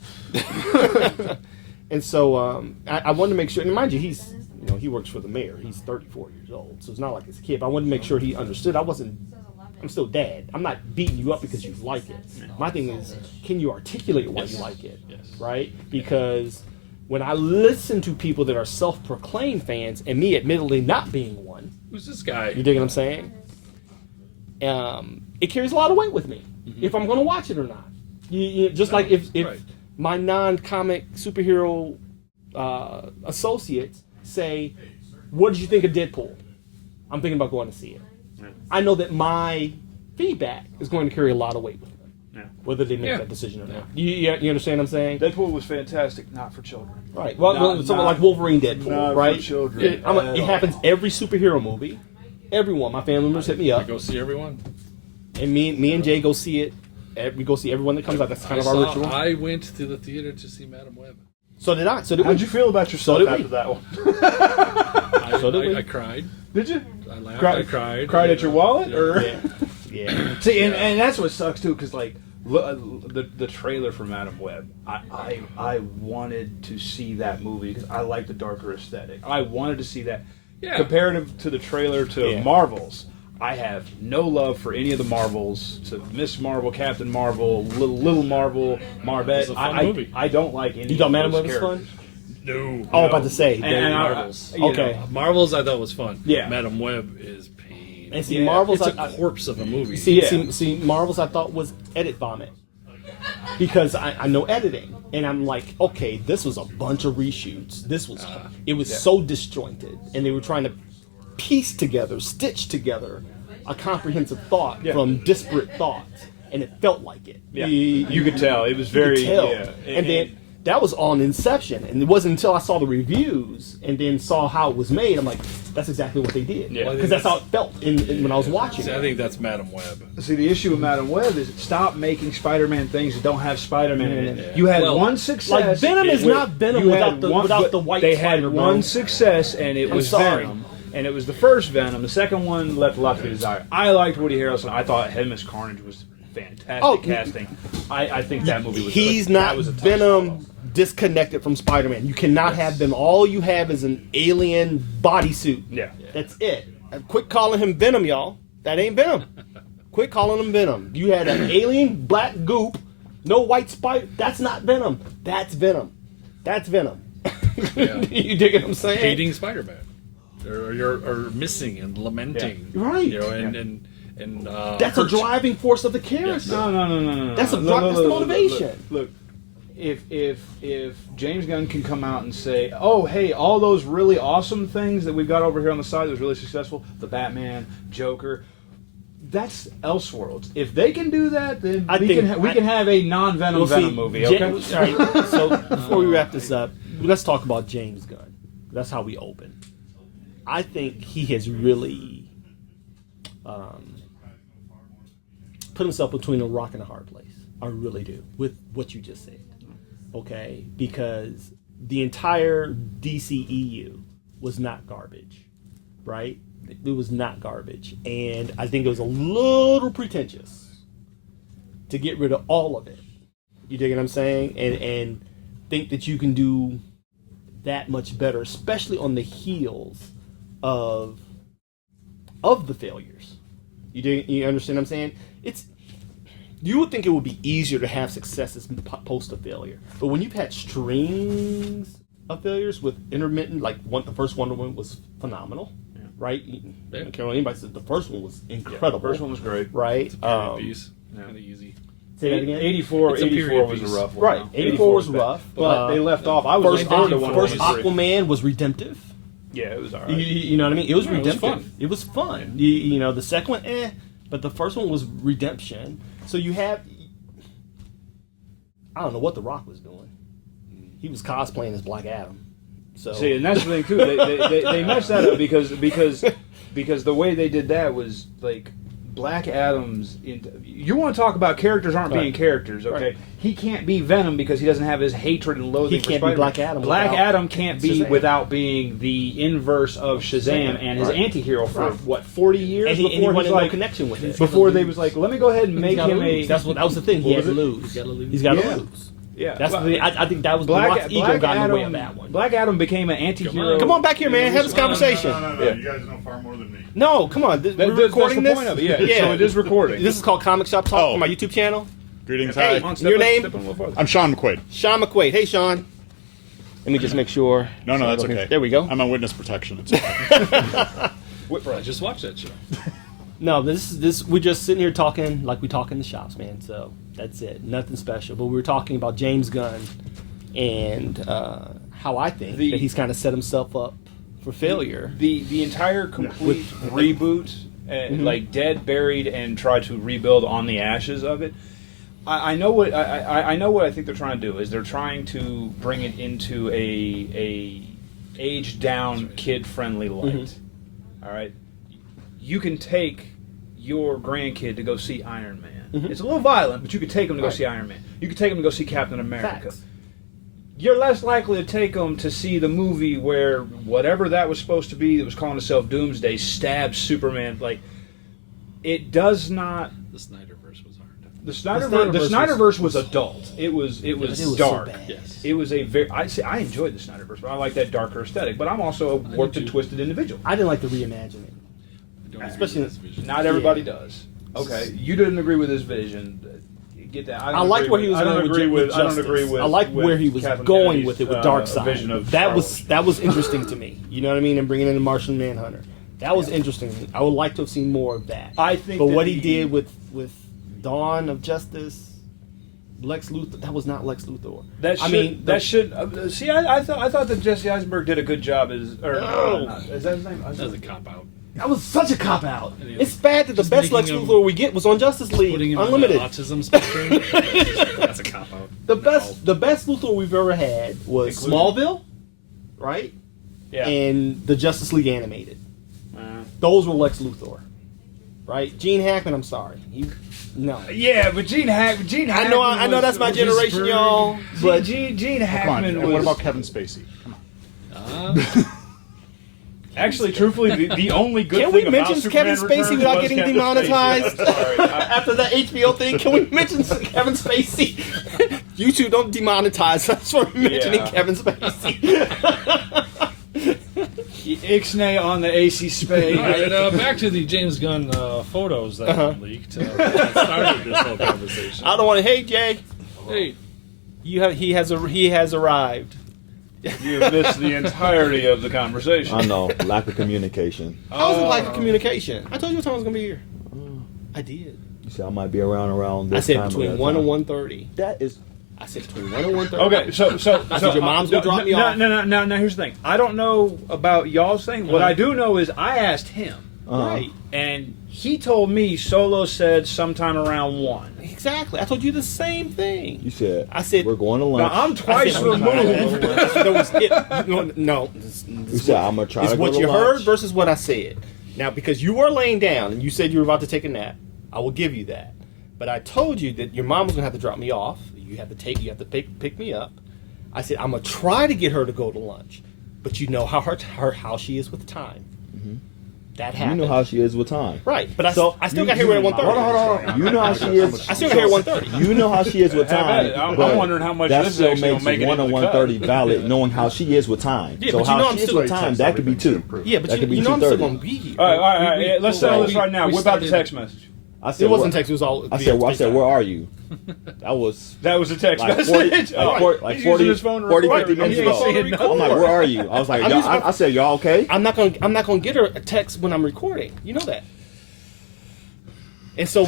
And so I wanted to make sure, and mind you, he works for the mayor. He's 34 years old, so it's not like he's a kid. But I wanted to make sure he understood. I'm still Dad. I'm not beating you up because you like it. My thing is, can you articulate why you like it? Yes. Right? Because when I listen to people that are self-proclaimed fans, and me admittedly not being one. Who's this guy? You dig what I'm saying? It carries a lot of weight with me if I'm going to watch it or not. Like if my non-comic superhero associates say, what did you think of Deadpool? I'm thinking about going to see it. Yeah. I know that my feedback is going to carry a lot of weight with them, whether they make that decision or not. You understand what I'm saying? Deadpool was fantastic, not for children. Right. Well, something like Wolverine Deadpool, not right? For children. It happens every superhero movie. Everyone. My family members hit me up. I go see everyone. And me and Jay go see it we go see everyone that comes out. That's kind of our ritual. I went to the theater to see Madam Web. So did I. So did How'd we. you feel about yourself after that one? I cried. Did you? I laughed. I cried. Cried at your wallet, or? Yeah. See, and that's what sucks too, because like the trailer for Madam Web, I wanted to see that movie because I like the darker aesthetic. I wanted to see that. Yeah. Comparative to the trailer to Marvels, I have no love for any of the Marvels. To Miss Marvel, Captain Marvel, Little Marvel, Marbet. It's a fun movie. I don't like any. You thought of Madam those Web was characters. fun? No. Oh, about to say. Marvels. Okay. Marvels I thought was fun. Yeah. Madam Web is pain. And see, Marvels. It's a corpse of a movie. See, Marvels I thought was edit vomit. Because I know editing. And I'm like, okay, this was a bunch of reshoots. It was so disjointed. And they were trying to piece together, stitch together a comprehensive thought from disparate thoughts. And it felt like it. Yeah. You could tell. It was very... Yeah. And then... That was on Inception, and it wasn't until I saw the reviews and then saw how it was made. I'm like, that's exactly what they did. Yeah. Because that's how it felt when I was watching See, it. I think that's Madam Web. See, the issue with Madam Web is stop making Spider-Man things that don't have Spider-Man in it. You had one success. Like, Venom is not Venom without the white They spider, had bro. one success, and it was sorry. Venom. And it was the first Venom. The second one left a lot to be desired. I liked Woody Harrelson. I thought him as Carnage was fantastic casting. I think that movie was... He's that not was a tough Venom swallow. disconnected from Spider-Man. You cannot have them. All you have is an alien bodysuit. Yeah. That's it. And quit calling him Venom, y'all. That ain't Venom. Quit calling him Venom. You had an alien black goop, no white spider. That's not Venom. That's Venom. That's Venom. Yeah. You dig what I'm saying? Hating Spider-Man. Or missing and lamenting. Yeah. Right. You know, and that's a driving force of the character. Yes. No. That's the motivation. Look, if James Gunn can come out and say, "Oh, hey, all those really awesome things that we've got over here on the side that was really successful, the Batman, Joker, that's Elseworlds. If they can do that, then we can have a non-Venom Venom movie." Okay. All right. So before we wrap this up, let's talk about James Gunn. That's how we open. I think he has really put himself between a rock and a hard place. I really do, with what you just said. Okay? Because the entire DCEU was not garbage, right? It was not garbage. And I think it was a little pretentious to get rid of all of it. You dig what I'm saying? And think that you can do that much better, especially on the heels of the failures. You understand what I'm saying? You would think it would be easier to have successes post a failure, but when you've had strings of failures with intermittent, like the first Wonder Woman was phenomenal, right? I don't care what anybody says. The first one was incredible. The first one was great, right? It's a period piece. Kind of easy. Say that again. 84 was piece. a rough one. Right, 84 was rough, but they left off. I was first Aquaman was redemptive. Yeah, it was alright. You know what I mean? It was redemptive. It was fun. You know, the second one, but the first one was redemption. So you have, I don't know what The Rock was doing. He was cosplaying as Black Adam. So see, and that's the thing too. They messed that up because the way they did that was like Black Adam's. You want to talk about characters aren't being characters, okay? Right. He can't be Venom because he doesn't have his hatred and loathing. He can't for be Black Adam. Black Adam can't be Shazam. without being the inverse of Shazam and his anti-hero for what 40 years and he before wanted he's no like connection with it. before they was like, let me go ahead and make him a. That was the thing. He had to lose. He's got to lose. Yeah, that's I think that was the Rock's ego got in the way of that one. Black Adam became an anti-hero. Come on back here, man. Have this conversation. No. Yeah. You guys know far more than me. No, come on. We're recording that's this. the point of it. Yeah. So it is recording. This is called Comic Shop Talk on my YouTube channel. Greetings, Hey, hi. your name? I'm Sean McQuaid. Sean McQuaid. Hey, Sean. Let me just make sure. No, that's okay. There we go. I'm on witness protection. It's fine. I just watched that show. No, this we're just sitting here talking like we talk in the shops, man. So that's it. Nothing special. But we were talking about James Gunn and how I think that he's kind of set himself up for failure. The entire complete reboot, like dead, buried, and try to rebuild on the ashes of it. I know what I think they're trying to do is they're trying to bring it into a aged down, kid friendly light. All right, you can take your grandkid to go see Iron Man. It's a little violent, but you could take them to go see Iron Man. You could take them to go see Captain America. Facts. You're less likely to take them to see the movie where whatever that was supposed to be that was calling itself Doomsday stabs Superman. Like, it does not. The Snyderverse was hard. The Snyderverse was adult. It was dark. So bad. Yes. It was a very. I enjoyed the Snyderverse, but I like that darker aesthetic. But I'm also a warped and twisted individual. I didn't like the reimagining. I don't Especially agree with this vision. Not everybody does. Okay, you didn't agree with his vision. Get that? I like where he was going with I don't agree with. I like where he was Kevin going Kennedy's, with it with Darkseid. Vision of that Star-Lord. was interesting to me. You know what I mean? And bringing in the Martian Manhunter, that was interesting to me. I would like to have seen more of that. I think. But that what he did with Dawn of Justice, Lex Luthor, that was not Lex Luthor. See, I thought that Jesse Eisenberg did a good job as. Or, is that his name? That was a cop-out. That was such a cop out. And he It's bad that the just best Lex making him- Luthor we get was on Justice Putting League him Unlimited. on the autism spectrum. That's a cop-out. The best Luthor we've ever had was Smallville, right? Yeah. And the Justice League animated. Those were Lex Luthor, right? Gene Hackman, I'm sorry, no. Yeah, but Gene Hackman. I know that's my generation, y'all. But Gene Come on. Hackman And was. what about Kevin Spacey? Come on. Actually, truthfully, the only good can thing we about mention Superman Kevin Spacey Returns without was getting Kevin demonetized? Spacey. Sorry. After that HBO thing, can we mention Kevin Spacey? You two don't demonetize us for mentioning Yeah. Kevin Spacey. Ixnay on the AC Spade. All right, back to the James Gunn photos that leaked. That started this whole conversation. I don't want to hate Jay. Hey, He has arrived. You missed the entirety of the conversation. I know, lack of communication. How was it like a communication? I told you what time I was gonna be here. I did. You said I might be around this I said time. between or that 1 time. and 1:30. That is. I said between 1 and 1:30. Okay, so I said your mom's gonna drop me off. No. Here's the thing. I don't know about y'all's thing. What I do know is I asked him, Right. and he told me Solo said sometime around 1. Exactly. I told you the same thing. You said. I said we're going to lunch. Now I'm twice I said, removed. That was it. No. You said I'm gonna try It's to go what to you lunch. heard versus what I said. Now, because you were laying down and you said you were about to take a nap, I will give you that. But I told you that your mom was gonna have to drop me off. You have to pick me up. I said I'm gonna try to get her to go to lunch, but you know how she is with time. That You happened. know how she is with time. Right, but I So, still got here at 1:30. Hold on. You know how she is. I still got here at 1:30. You know how she is with Have at time. it. I'm but wondering how much that this still actually makes gonna make it 1 and into the 1:30 valid, knowing how she is with time. Yeah, so but you how know I'm she is still- with time, that could be 2. Yeah, but that could be you know I'm still 2:30. gonna be here. All right. Yeah, let's settle this right now. we Whip out the started- text message. I said, It wasn't where- text. It was all. I said, where are you? That was That was a text like message. 40, He's using his phone to 40 record. 50 He minutes ain't ago. saying nothing. I'm like, where are you? I was like, I'm y'all, using my- I said, y'all okay? I'm not gonna get her a text when I'm recording. You know that. And so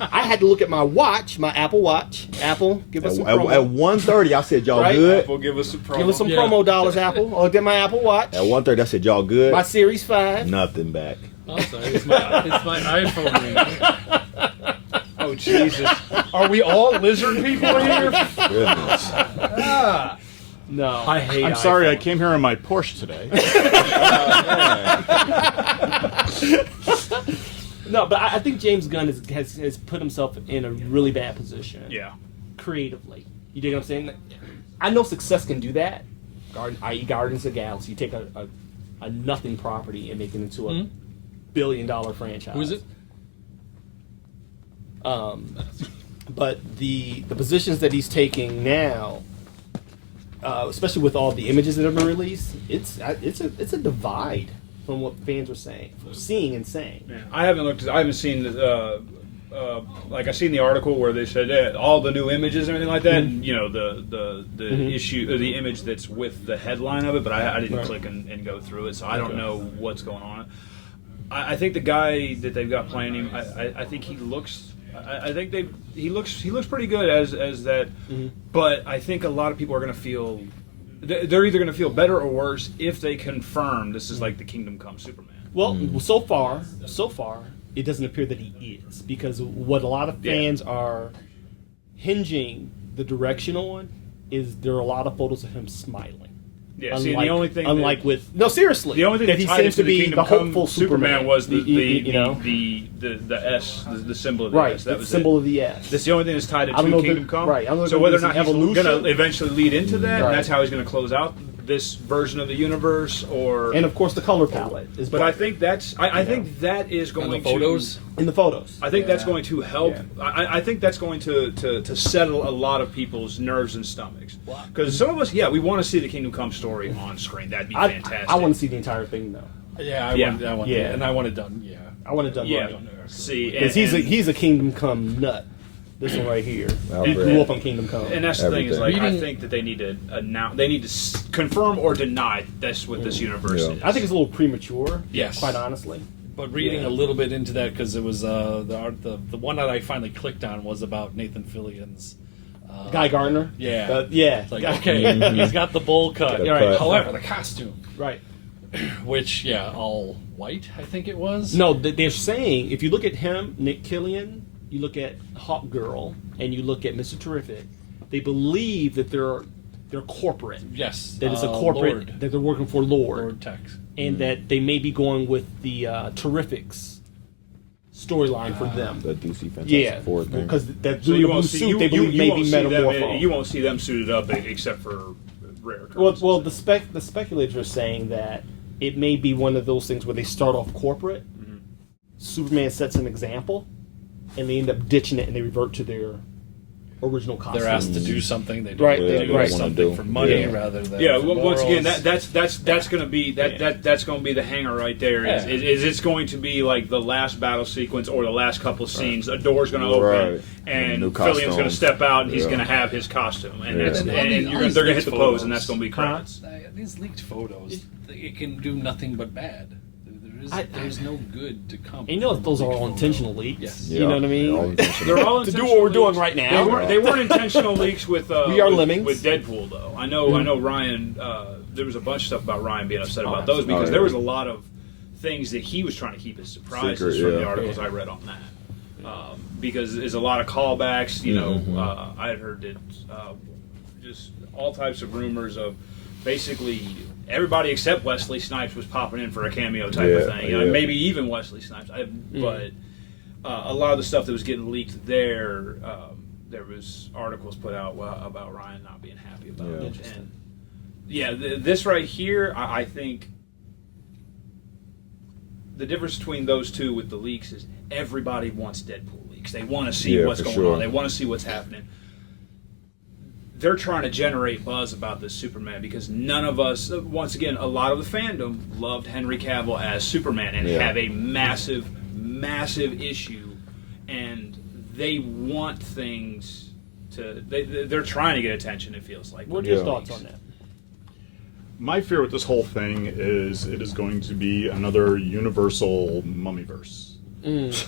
I had to look at my watch, my Apple Watch. Apple, give us some promo. At 1:30, I said, y'all Right? good? Apple, give us some promo. Give us some Yeah. promo dollars, Apple. I'll get my Apple Watch. At 1:30, I said, y'all good? My Series 5. Nothing back. oh, sorry, it's my iPhone ringing. Oh, Jesus. Are we all lizard people here? Goodness. No, I hate I'm sorry, I iPhone. came here in my Porsche today. No, but I think James Gunn has put himself in a really bad position. Yeah. Creatively. You dig what I'm saying? I know success can do that. I.e. Guardians of the Galaxy. You take a nothing property and make it into a $1 billion franchise. Who is it? But the positions that he's taking now, especially with all the images that have been released, it's a divide from what fans are saying, from seeing and saying. Yeah, I haven't seen the like I seen the article where they said all the new images and everything like that, and you know the issue the image that's with the headline of it, but I didn't click and go through it, so I don't know what's going on. I think the guy that they've got playing him, I think he looks. I think he looks pretty good as that, but I think a lot of people are going to feel they're either going to feel better or worse if they confirm this is like the Kingdom Come Superman. Well, so far, it doesn't appear that he is, because what a lot of fans are hinging the direction on is there are a lot of photos of him smiling. Yeah, see, the only thing unlike with seriously, the only thing that he tied seems to to be Kingdom the hopeful Come Superman was the S, the symbol of the right, S. That the was symbol it. of the S. That's the only thing that's tied to I don't know Kingdom Come. right. I don't know So if whether or there's not he's evolution. going to eventually lead into that, Right. and that's how he's going to close out this version of the universe, or And of course, the color palette is. but I think that's I think that is going And the photos. to in the photos. I think that's going to help. Yeah. I think that's going to settle a lot of people's nerves and stomachs. Because some of us, we want to see the Kingdom Come story on screen. That'd be fantastic. I want to see the entire thing though. Yeah, I want Yeah. and I want it done. Yeah, I want it done Yeah. right. See, Because he's a Kingdom Come nut. This one right here. He Alfred. grew up on Kingdom Come. and that's the thing is, like, Everything. I think that they need to announce, they need to confirm or deny that's what this universe Yeah. is. I think it's a little premature. Yes. Quite honestly. but reading Yeah. a little bit into that because it was the one that I finally clicked on was about Nathan Fillion's. Guy Gardner. Yeah. Yeah. It's like, okay, he's got the bowl cut. The All right. cut. However, the costume, Right. which all white, I think it was. No, they're saying if you look at him, Nick Killian, you look at Hawk Girl, and you look at Mr. Terrific, they believe that they're corporate. Yes. That it's a corporate Lord. that they're working for Lord, Lord Tex. and that they may be going with the Terrifics storyline for them. The DC Fantastic Yeah, Four thing. because that So blue you won't suit see they believe may be metamorphosed. You won't see them suited up except for rare Well, occurrences. the speculators are saying that it may be one of those things where they start off corporate. Superman sets an example, and they end up ditching it and they revert to their original costume. They're asked to do something. They do, Right, they do right. something for money Yeah. rather than Yeah, for well, once again, morals. that's going to be that's going to be the hanger right there. Is, Yeah. is it's going to be like the last battle sequence or the last couple of scenes? A door's going to open Right. and New Fillion's going to costume. step out and he's Yeah. going to have his costume, and Yeah. that's And and, all these- you're all gonna, these they're going to leaked hit the pose, and photos. that's going to be credits. These leaked photos, it can do nothing but bad. There's no good to come. And you know from those a are leaked all photo. intentional leaks. Yes. You know what I mean? All intentional. They're all To do what we're doing right now. They weren't intentional leaks with We are with, lemmings. with Deadpool though. I know Ryan. There was a bunch of stuff about Ryan being upset about those absolutely. because Oh, there yeah. was a lot of things that he was trying to keep as surprises Secret, from the yeah. articles I read on that. Because there's a lot of callbacks. You know, I had heard that just all types of rumors of basically everybody except Wesley Snipes was popping in for a cameo type of Yeah, thing. You know, yeah. maybe even Wesley Snipes. But a lot of the stuff that was getting leaked there, there was articles put out about Ryan not being happy about Yeah. it. And yeah, this right here, I think the difference between those two with the leaks is everybody wants Deadpool leaks. They want to see Yeah, what's for going sure. on. They want to see what's happening. They're trying to generate buzz about this Superman because none of us, once again, a lot of the fandom loved Henry Cavill as Superman and Yeah. have a massive, massive issue, and they want things to. They're trying to get attention. It feels like. What are your Yeah. thoughts on that? My fear with this whole thing is it is going to be another universal mummyverse. Oh, that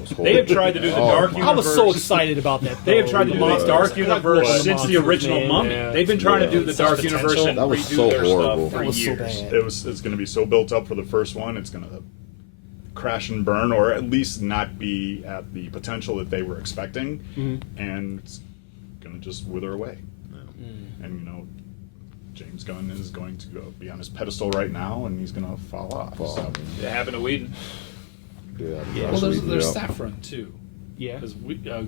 was horrible. They have tried to do the Dark Universe. I was so excited about that. They have tried to though. do the Dark I Universe love since the monsters, original man. Mummy. Yeah. They've been trying to do the Such Dark potential. Universe and That was redo so their horrible. stuff for That was so years. bad. It's going to be so built up for the first one, it's going to crash and burn, or at least not be at the potential that they were expecting, and it's going to just wither away. And James Gunn is going to go be on his pedestal right now, and he's going to fall off. So, It happened to Whedon. Yeah. Well, there's Yeah. Saffron too, Yeah. because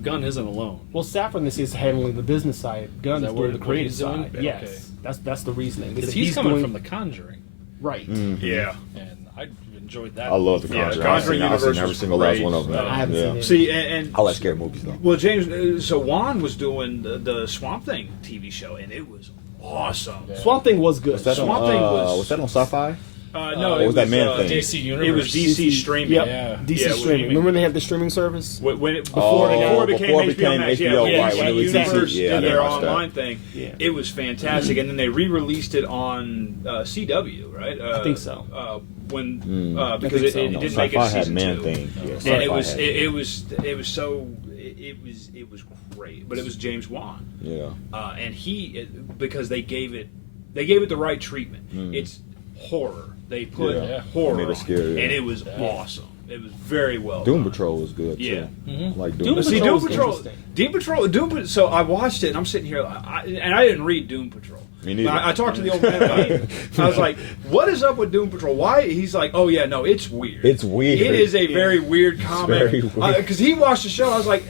Gunn isn't alone. Well, Saffron, this is handling the business side. Gunn Is is that doing what the creative he's doing? side. Okay. Yes, that's the reasoning. They Because said he's coming doing- from The Conjuring, right. Yeah. and I enjoyed that. I love the Yeah, Conjuring. Conjuring I've seen Universe every was single last great. one of them. I haven't seen it. See, and I like scary movies though. well, James, so Juan was doing the Swamp Thing TV show, and it was awesome. Swamp Thing was good. Was that Swamp on, Thing was that on Sci-Fi? No, what it was that Man thing? DC Universe. It was DC streaming. Yep. Yeah. DC Yeah, what do you streaming. mean? Remember when they had the streaming service? When it, Oh, before it became HBO Max, HBO, yeah, right, when it was Universe DC. Yeah, I did didn't their watch that. online thing. Yeah. It was fantastic, and then they re-released it on CW, right? I think so. When I because think so. it No, didn't make it Sci-Fi to had season Man 2. thing. Yeah, And Sci-Fi it was had- it was so it was great, but it was James Wan, Yeah. and because they gave it the right treatment. It's horror. They put Yeah. horror Made it on scary, yeah. and it was awesome. It was very well Doom done. Patrol was good Yeah. too. I like Doom Doom But see, Patrol Doom was Patrol, interesting. Doom Patrol. So I watched it, and I'm sitting here, and I didn't read Doom Patrol, Me neither. I talked to the old man about it. I was like, "What is up with Doom Patrol? Why?" He's like, "Oh yeah, no, it's weird. It's weird. It is a very weird comic." very weird. Because he watched the show, I was like,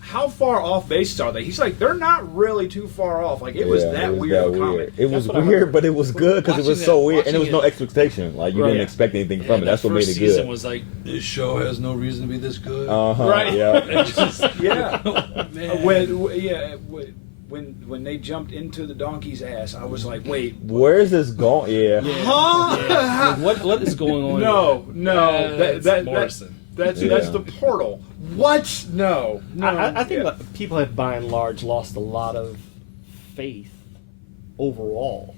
"How far off base are they?" He's like, "They're not really too far off. Like it was that weird of a comic." It was That's what I weird, heard. but it was good because it was Watching so it- weird, and there was no watching it- expectation. Like you Right. didn't expect anything from it. that That's what made first it season good. was like, this show has no reason to be this good. Right. Yeah. It's just, Yeah. man. When they jumped into the donkey's ass, I was like, "Wait, Where is this going? Yeah. huh?" Yeah. What is going on? No, That's Morrison. that's Yeah. the portal. What? No. I think Yeah. people have by and large lost a lot of faith overall.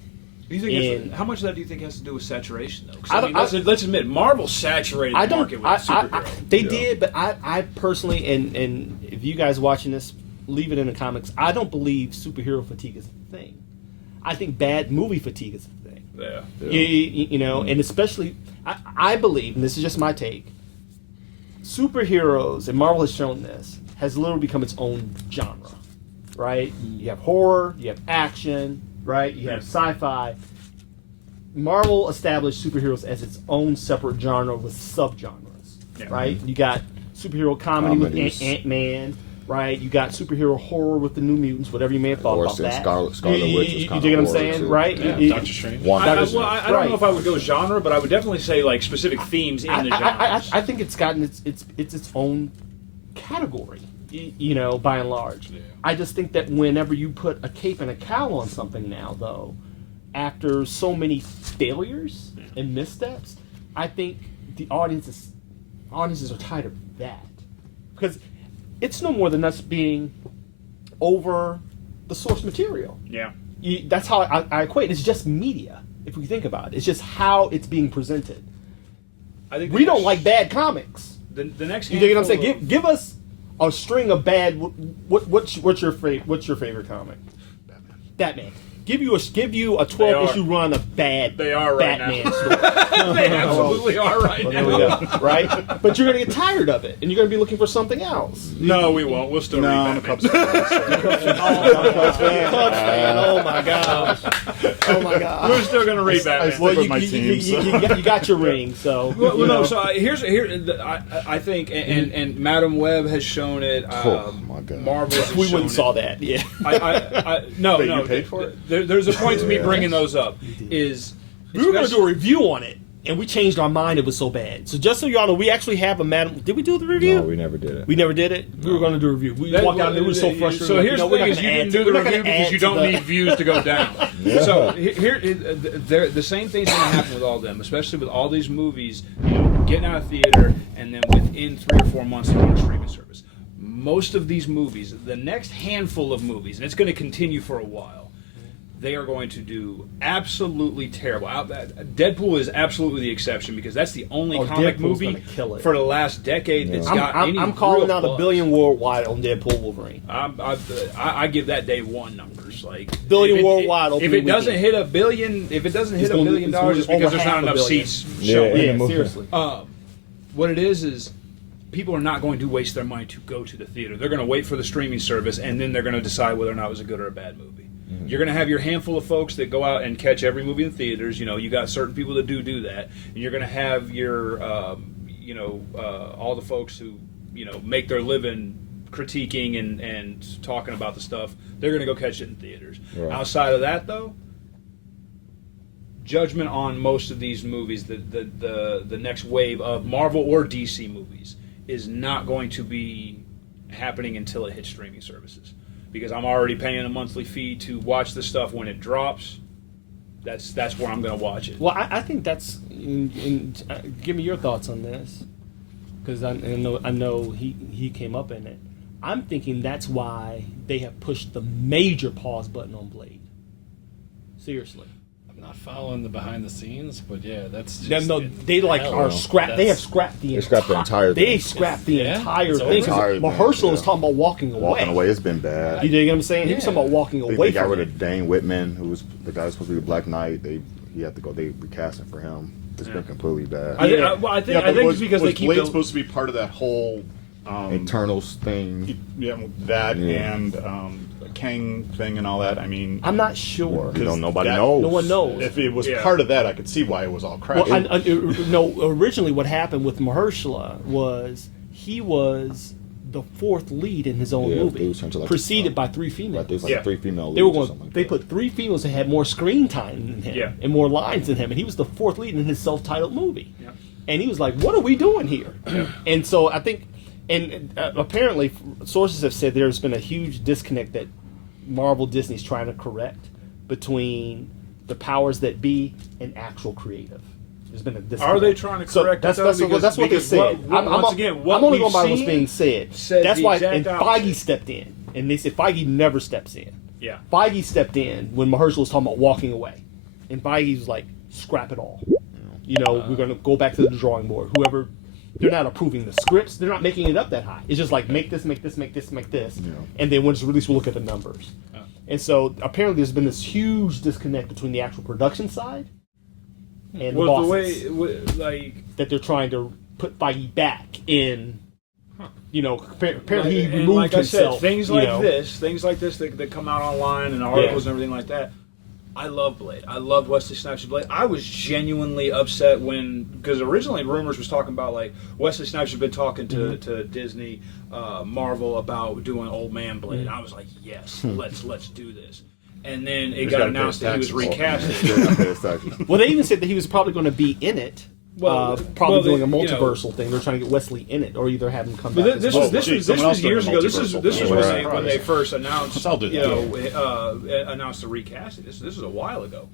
Do you think in- how much of that do you think has to do with saturation, though? 'Cause, I I don't- mean, let's admit, Marvel saturated I the don't. market with superheroes. They did, but I personally, and if you guys watching this, leave it in the comments. I don't believe superhero fatigue is a thing. I think bad movie fatigue is a thing. Yeah. You know, and especially, I believe, and this is just my take. Superheroes, and Marvel has shown this, has literally become its own genre, right? You have horror, you have action, right? You have sci-fi. Marvel established superheroes as its own separate genre with subgenres, Yeah. right? You got superhero comedy with Comedies. Ant-Man, right? You got superhero horror with the New Mutants, whatever you may have thought Or about since that. Scarlet you, Witch was you kinda dig what I'm horror, saying, too. right? Yeah, You- Doctor Strange. I WandaVision. don't Right. know if I would go genre, but I would definitely say like specific themes in the genres. I think it's gotten its own category, you know, by and large. Yeah. I just think that whenever you put a cape and a cowl on something now, though, after so many failures and missteps, I think the audiences are tired of that, because it's no more than us being over the source material. Yeah. That's how I equate. It's just media, if we think about it. It's just how it's being presented. I think We don't like bad comics. the next. You dig what I'm saying? handful of- Give us a string of bad. What's your favorite comic? Batman. Give you a 12-issue run of bad. They are right Batman now. story. They absolutely are right Well, now. there we go. Right? But you're gonna get tired of it, and you're gonna be looking for something else. No, we won't. We'll still No, read I'm a Batman. Cubs fan. Cubs fan. Oh my gosh. Oh my gosh. We're still gonna read I Batman. stick Well, with my team. So. you got your ring, so. Well, you no. know. So I think, and Madam Web has shown it. Oh, my God. Marvel. has we shown wouldn't it. saw that. Yeah. No, Wait, no. you paid for it? There's a point to me bringing those up. Is We were going to do a review on it, and we changed our mind. It was so bad. So just so y'all know, we actually have a Madam. Did we do the review? No, we never did it. We never did it. We were going to do a review. We walked out and it was so frustrating. So like, here's you know, the we're thing: not is gonna you add didn't to- do the we're not review gonna because add you to don't the- need views to go down. Yeah. So the same thing's going to happen with all of them, especially with all these movies, you know, getting out of theater and then within 3 or 4 months they're on a streaming service. Most of these movies, the next handful of movies, and it's going to continue for a while, they are going to do absolutely terrible. Deadpool is absolutely the exception because that's the only comic Deadpool's movie gonna kill it. for the last decade that's got any I'm calling real out $1 buzz. billion worldwide on Deadpool Wolverine. I give that day one numbers like Billion if it- worldwide If opening it doesn't weekend. hit $1 billion, if it doesn't hit It's gonna- $1 billion, it's gonna it's be because over there's not half a enough billion. seats Yeah, showing. in Yeah, the movie. seriously. What it is people are not going to waste their money to go to the theater. They're going to wait for the streaming service, and then they're going to decide whether or not it was a good or a bad movie. You're going to have your handful of folks that go out and catch every movie in theaters. You know, you got certain people that do that, and you're going to have your, all the folks who, make their living critiquing and talking about the stuff. They're going to go catch it in theaters. Right. Outside of that, though, judgment on most of these movies, the next wave of Marvel or DC movies, is not going to be happening until it hits streaming services. Because I'm already paying a monthly fee to watch the stuff when it drops. That's where I'm going to watch it. Well, I think that's. Give me your thoughts on this, because I know he came up in it. I'm thinking that's why they have pushed the major pause button on Blade. Seriously. I'm not following the behind the scenes, but yeah, that's No, just they like hell, are scrapped. They have scrapped the They scrapped the entire They thing. scrapped the Yeah? entire It's thing. over? Entire thing, Mahershala was yeah. talking about walking away. Walking away, it's been bad. You dig what I'm saying? He was talking about walking They away got from rid it. of Dane Whitman, who was the guy who's supposed to be the Black Knight. He had to go. They recasting for him. It's been completely bad. I think Yeah, but it's because they keep Blade the, supposed to be part of that whole Eternals thing. that Yeah. and Kang thing and all that. I mean, I'm not sure. Nobody that- knows. No one knows. if it was part of that, I could see why it was all crap. Well, no. Originally, what happened with Mahershala was he was the fourth lead in his own Yeah, they movie, was trying to, like, preceded by three females. Right, there's like Yeah. 3 female They were leads or going. something like They that. put 3 females that had more screen time than him Yeah. and more lines than him, and he was the fourth lead in his self-titled movie. Yeah. And he was like, "What are we doing here?" And so I think, and apparently sources have said there's been a huge disconnect that Marvel Disney's trying to correct between the powers that be and actual creative. There's been a disconnect. Are they trying to correct it, That's, though? that's, Because- that's what they because said. once again, what I'm only we've going by what's seen being said. says That's the why, exact and opposite. Feige stepped in, and they said Feige never steps in. Yeah. Feige stepped in when Mahershala was talking about walking away, and Feige was like, "Scrap it all. You know, we're going to go back to the drawing board. Whoever, they're not approving the scripts. They're not making it up that high. It's just like make this, make this, make this, make this, and then when it's released, we'll look at the numbers." And so apparently, there's been this huge disconnect between the actual production side and the Well, the bosses way, like, that they're trying to put Feige back in. You know, apparently he and removed like I said, himself. things you like know. things like this that come out online and articles and everything like that. I love Blade. I loved Wesley Snipes' Blade. I was genuinely upset because originally rumors was talking about like Wesley Snipes had been talking to Disney, Marvel about doing Old Man Blade. And I was like, yes, let's do this. And then it got announced that he was recasted. Well, they even said that he was probably going to be in it. Probably doing a multiversal thing. They're trying to get Wesley in it, or either have him come back. But this was years ago. This was Right. when they first announced. I'll do that. Announced the recasting. This was a while ago,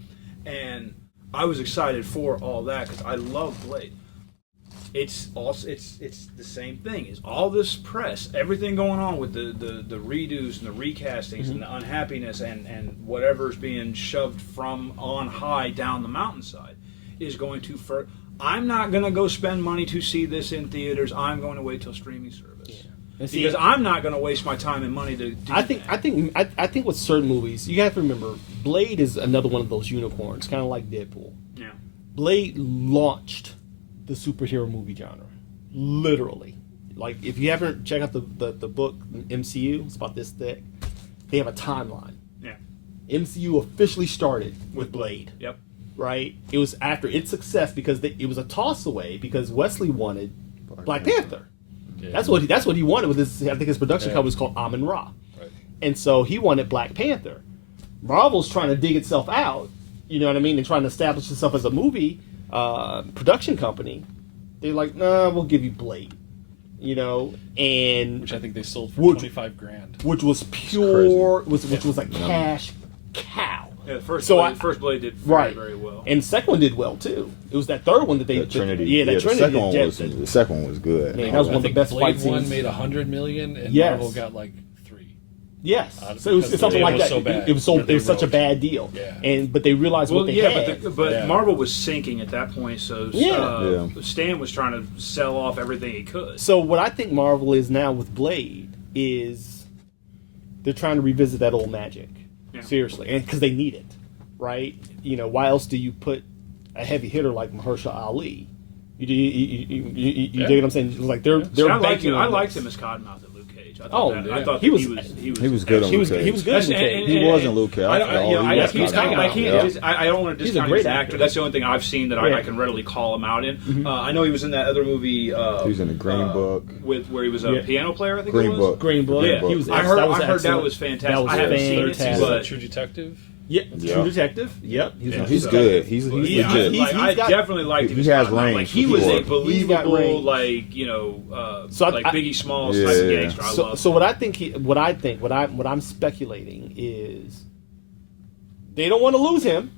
and I was excited for all that because I love Blade. It's the same thing. It's all this press, everything going on with the redos and the recastings and the unhappiness and whatever's being shoved from on high down the mountainside is going to I'm not going to go spend money to see this in theaters. I'm going to wait till streaming service. Because I'm not going to waste my time and money to do I think with certain movies, you have to remember, Blade is another one of those unicorns, kind of like Deadpool. Yeah. Blade launched the superhero movie genre, literally. Like, if you haven't checked out the book MCU, it's about this thick. They have a timeline. Yeah. MCU officially started with Blade. Yep. Right? It was after its success because it was a toss away because Wesley wanted Black Panther. Yeah. That's what he wanted with his. I think his production company was called Amun Ra, Right. and so he wanted Black Panther. Marvel's trying to dig itself out, you know what I mean, and trying to establish itself as a movie production company. They're like, nah, we'll give you Blade, you know, and Which I think they sold for $25,000. which was pure, which was a cash cow. Yeah, the first Blade did Right. very well. And the second one did well too. It was that third one that they Trinity. Yeah, that Trinity. The second one was good. Man, that was I one of the think best Blade fight 1 scenes. made $100 million, and Yes. Marvel got like 3. Yes, Because so it was the something deal like was that. so bad It was that they such a wrote. bad deal. Yeah. But they realized what they had. But Yeah. Marvel was sinking at that point, so Yeah. Stan was trying to sell off everything he could. So what I think Marvel is now with Blade is they're trying to revisit that old magic. Yeah. Seriously, and because they need it, right? You know, why else do you put a heavy hitter like Mahershala Ali? You dig what I'm saying? It's like they're See, I liked banking him. on I liked this. him as Cottonmouth at Luke Cage. I Oh, thought yeah. I thought He that was- He was good on He was good. Luke He was Cage. good. in Luke Cage. He wasn't Luke Cage. I can't want to He's a discount him great as an actor. actor. That's the only thing I've seen that Yeah. I can readily call him out in. I know he was in that other movie. He was in the Green Book. where he was a Yeah. piano player. I think Green it was. Book. Green Book. Yeah, He was. I heard that excellent. was fantastic. That was I haven't seen it, fantastic. but True Detective. Yeah, Yeah. True Detective. Yep, He's good. He's yeah, legit. I got- definitely liked him. he as has Cottonmouth. range Like he for was sure. a He's got believable, range. like So like Biggie Smalls Yeah. type of gangster. I love. So what I think, what I'm speculating is they don't want to lose him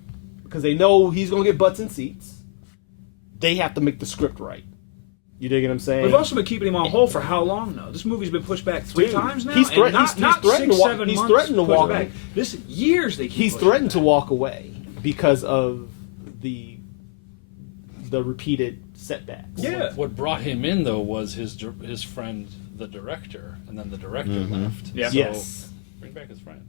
because they know he's going to get butts in seats. They have to make the script right. You dig what I'm saying? We've also been keeping him on hold for how long now? This movie's been pushed back 3 Dude, times now. he's and threatened- not, he's not threatened 6, to walk- 7 he's months threatened to pushed walk- back. This years they keep He's pushing threatened it to back. walk away because of the repeated setbacks. Yeah. What brought him in though was his friend, the director, and then the director left. Yeah. So, Yes. bring back his friend.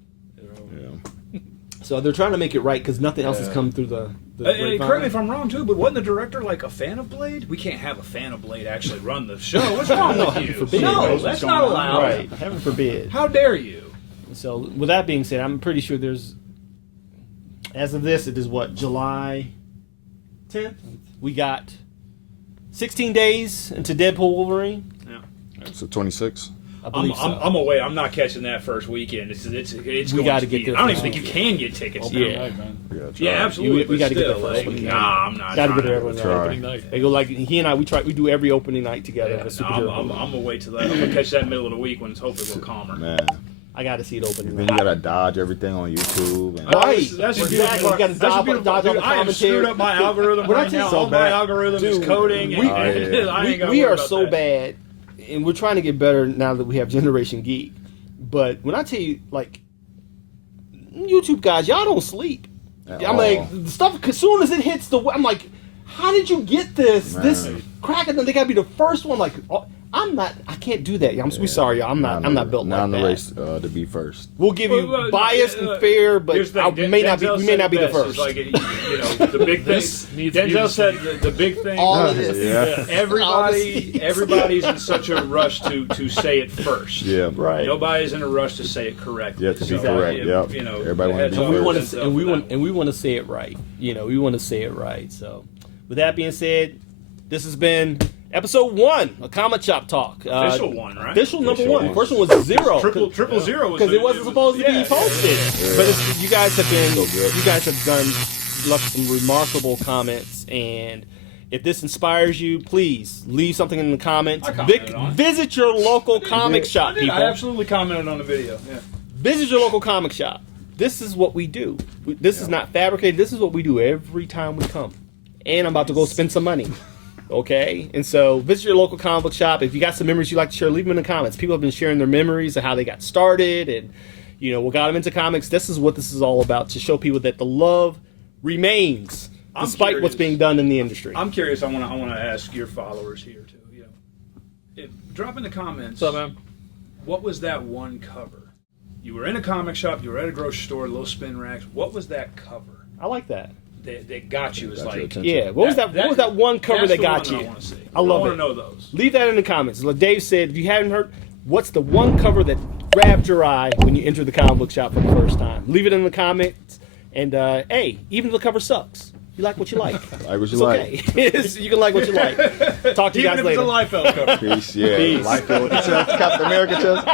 Yeah. So they're trying to make it right because nothing else has Yeah. come through the Correct grapevine. me if I'm wrong too, but wasn't the director like a fan of Blade? We can't have a fan of Blade actually run the show. What's wrong with heaven you? forbid. No, What's that's going not on? allowed. Right. Heaven forbid. How dare you? So with that being said, I'm pretty sure there's, as of this, it is what, July 10th? We got 16 days into Deadpool Wolverine. So 26. I believe I'm away. I'm not catching that first weekend. It's we going got to to get be. there. I don't even think you can get tickets. Opening Yeah. night, man. Yeah, absolutely. We got to get there first weekend. Nah, I'm not. Got to trying get there every Try. Opening night. They go like he and I. We do every opening night together. Yeah, at a no, superhero I'm movie. gonna wait till that. I'm gonna catch that middle of the week when it's hopefully a little calmer. Man. I got to see it opening Then night. you gotta dodge everything on YouTube. And Right. That's a Exactly. beautiful. You gotta That's a dodge beautiful. on the Dude, I have commentary. screwed up my algorithm When I right tell you now. so All my bad. algorithm is Dude, coding, and we- I ain't gonna we worry are about so that. bad, and we're trying to get better now that we have Generation Geek. But when I tell you, like, YouTube guys, y'all don't sleep. At I'm all. like, the stuff, as soon as it hits the, I'm like, how did you get this? Man. This cracking them, they gotta be the first one. Like, I can't do that. We sorry, y'all. I'm not built Not like in the that. race to be first. We'll give you Well, biased and fair, but Here's the I thing, may not be. Denzel We may said not be the best, first. is like, you know, the big thing. This needs to be Denzel said the big thing. All of this. Yeah. Everybody's in such a rush to say it first. Yeah. Right. Nobody's in a rush to say it correctly. Yeah, to be So, correct. Yep. You know, Everybody wanna heads be up we to want Denzel to, and we for want, that and we want to say it right. You know, we want to say it right. So, with that being said, this has been episode 1 of Comic Shop Talk. Official one, right? Official number Official 1. one. First one was 0. Triple zero was because it wasn't supposed to be posted. But you guys have been, So good. you guys have left some remarkable comments, and if this inspires you, please leave something in the comments. I commented on it. Visit your local comic shop, people. I absolutely commented on the video. Yeah. Visit your local comic shop. This is what we do. This is not fabricated. This is what we do every time we come. And I'm about to go spend some money. Okay? And so visit your local comic book shop. If you got some memories you'd like to share, leave them in the comments. People have been sharing their memories of how they got started and, you know, what got them into comics. This is what this is all about, to show people that the love remains despite what's curious. being done in the industry. I'm curious. I want to ask your followers here too. You know, drop in the comments. What's up, man? What was that one cover? You were in a comic shop. You were at a grocery store. Little spin racks. What was that cover I like that. that got you? It's Got your like attention. Yeah. What was that one cover that's that the got one you? I want to see. I love want it. to know those. Leave that in the comments. Like Dave said, if you haven't heard, what's the one cover that grabbed your eye when you entered the comic book shop for the first time? Leave it in the comments. And hey, even if the cover sucks, you like what you like. Like what It's you like. okay. You can like what you like. Talk to you Even guys if later. it's a Liefeld cover. Peace. Yeah. Peace. Life chest, Captain America chest.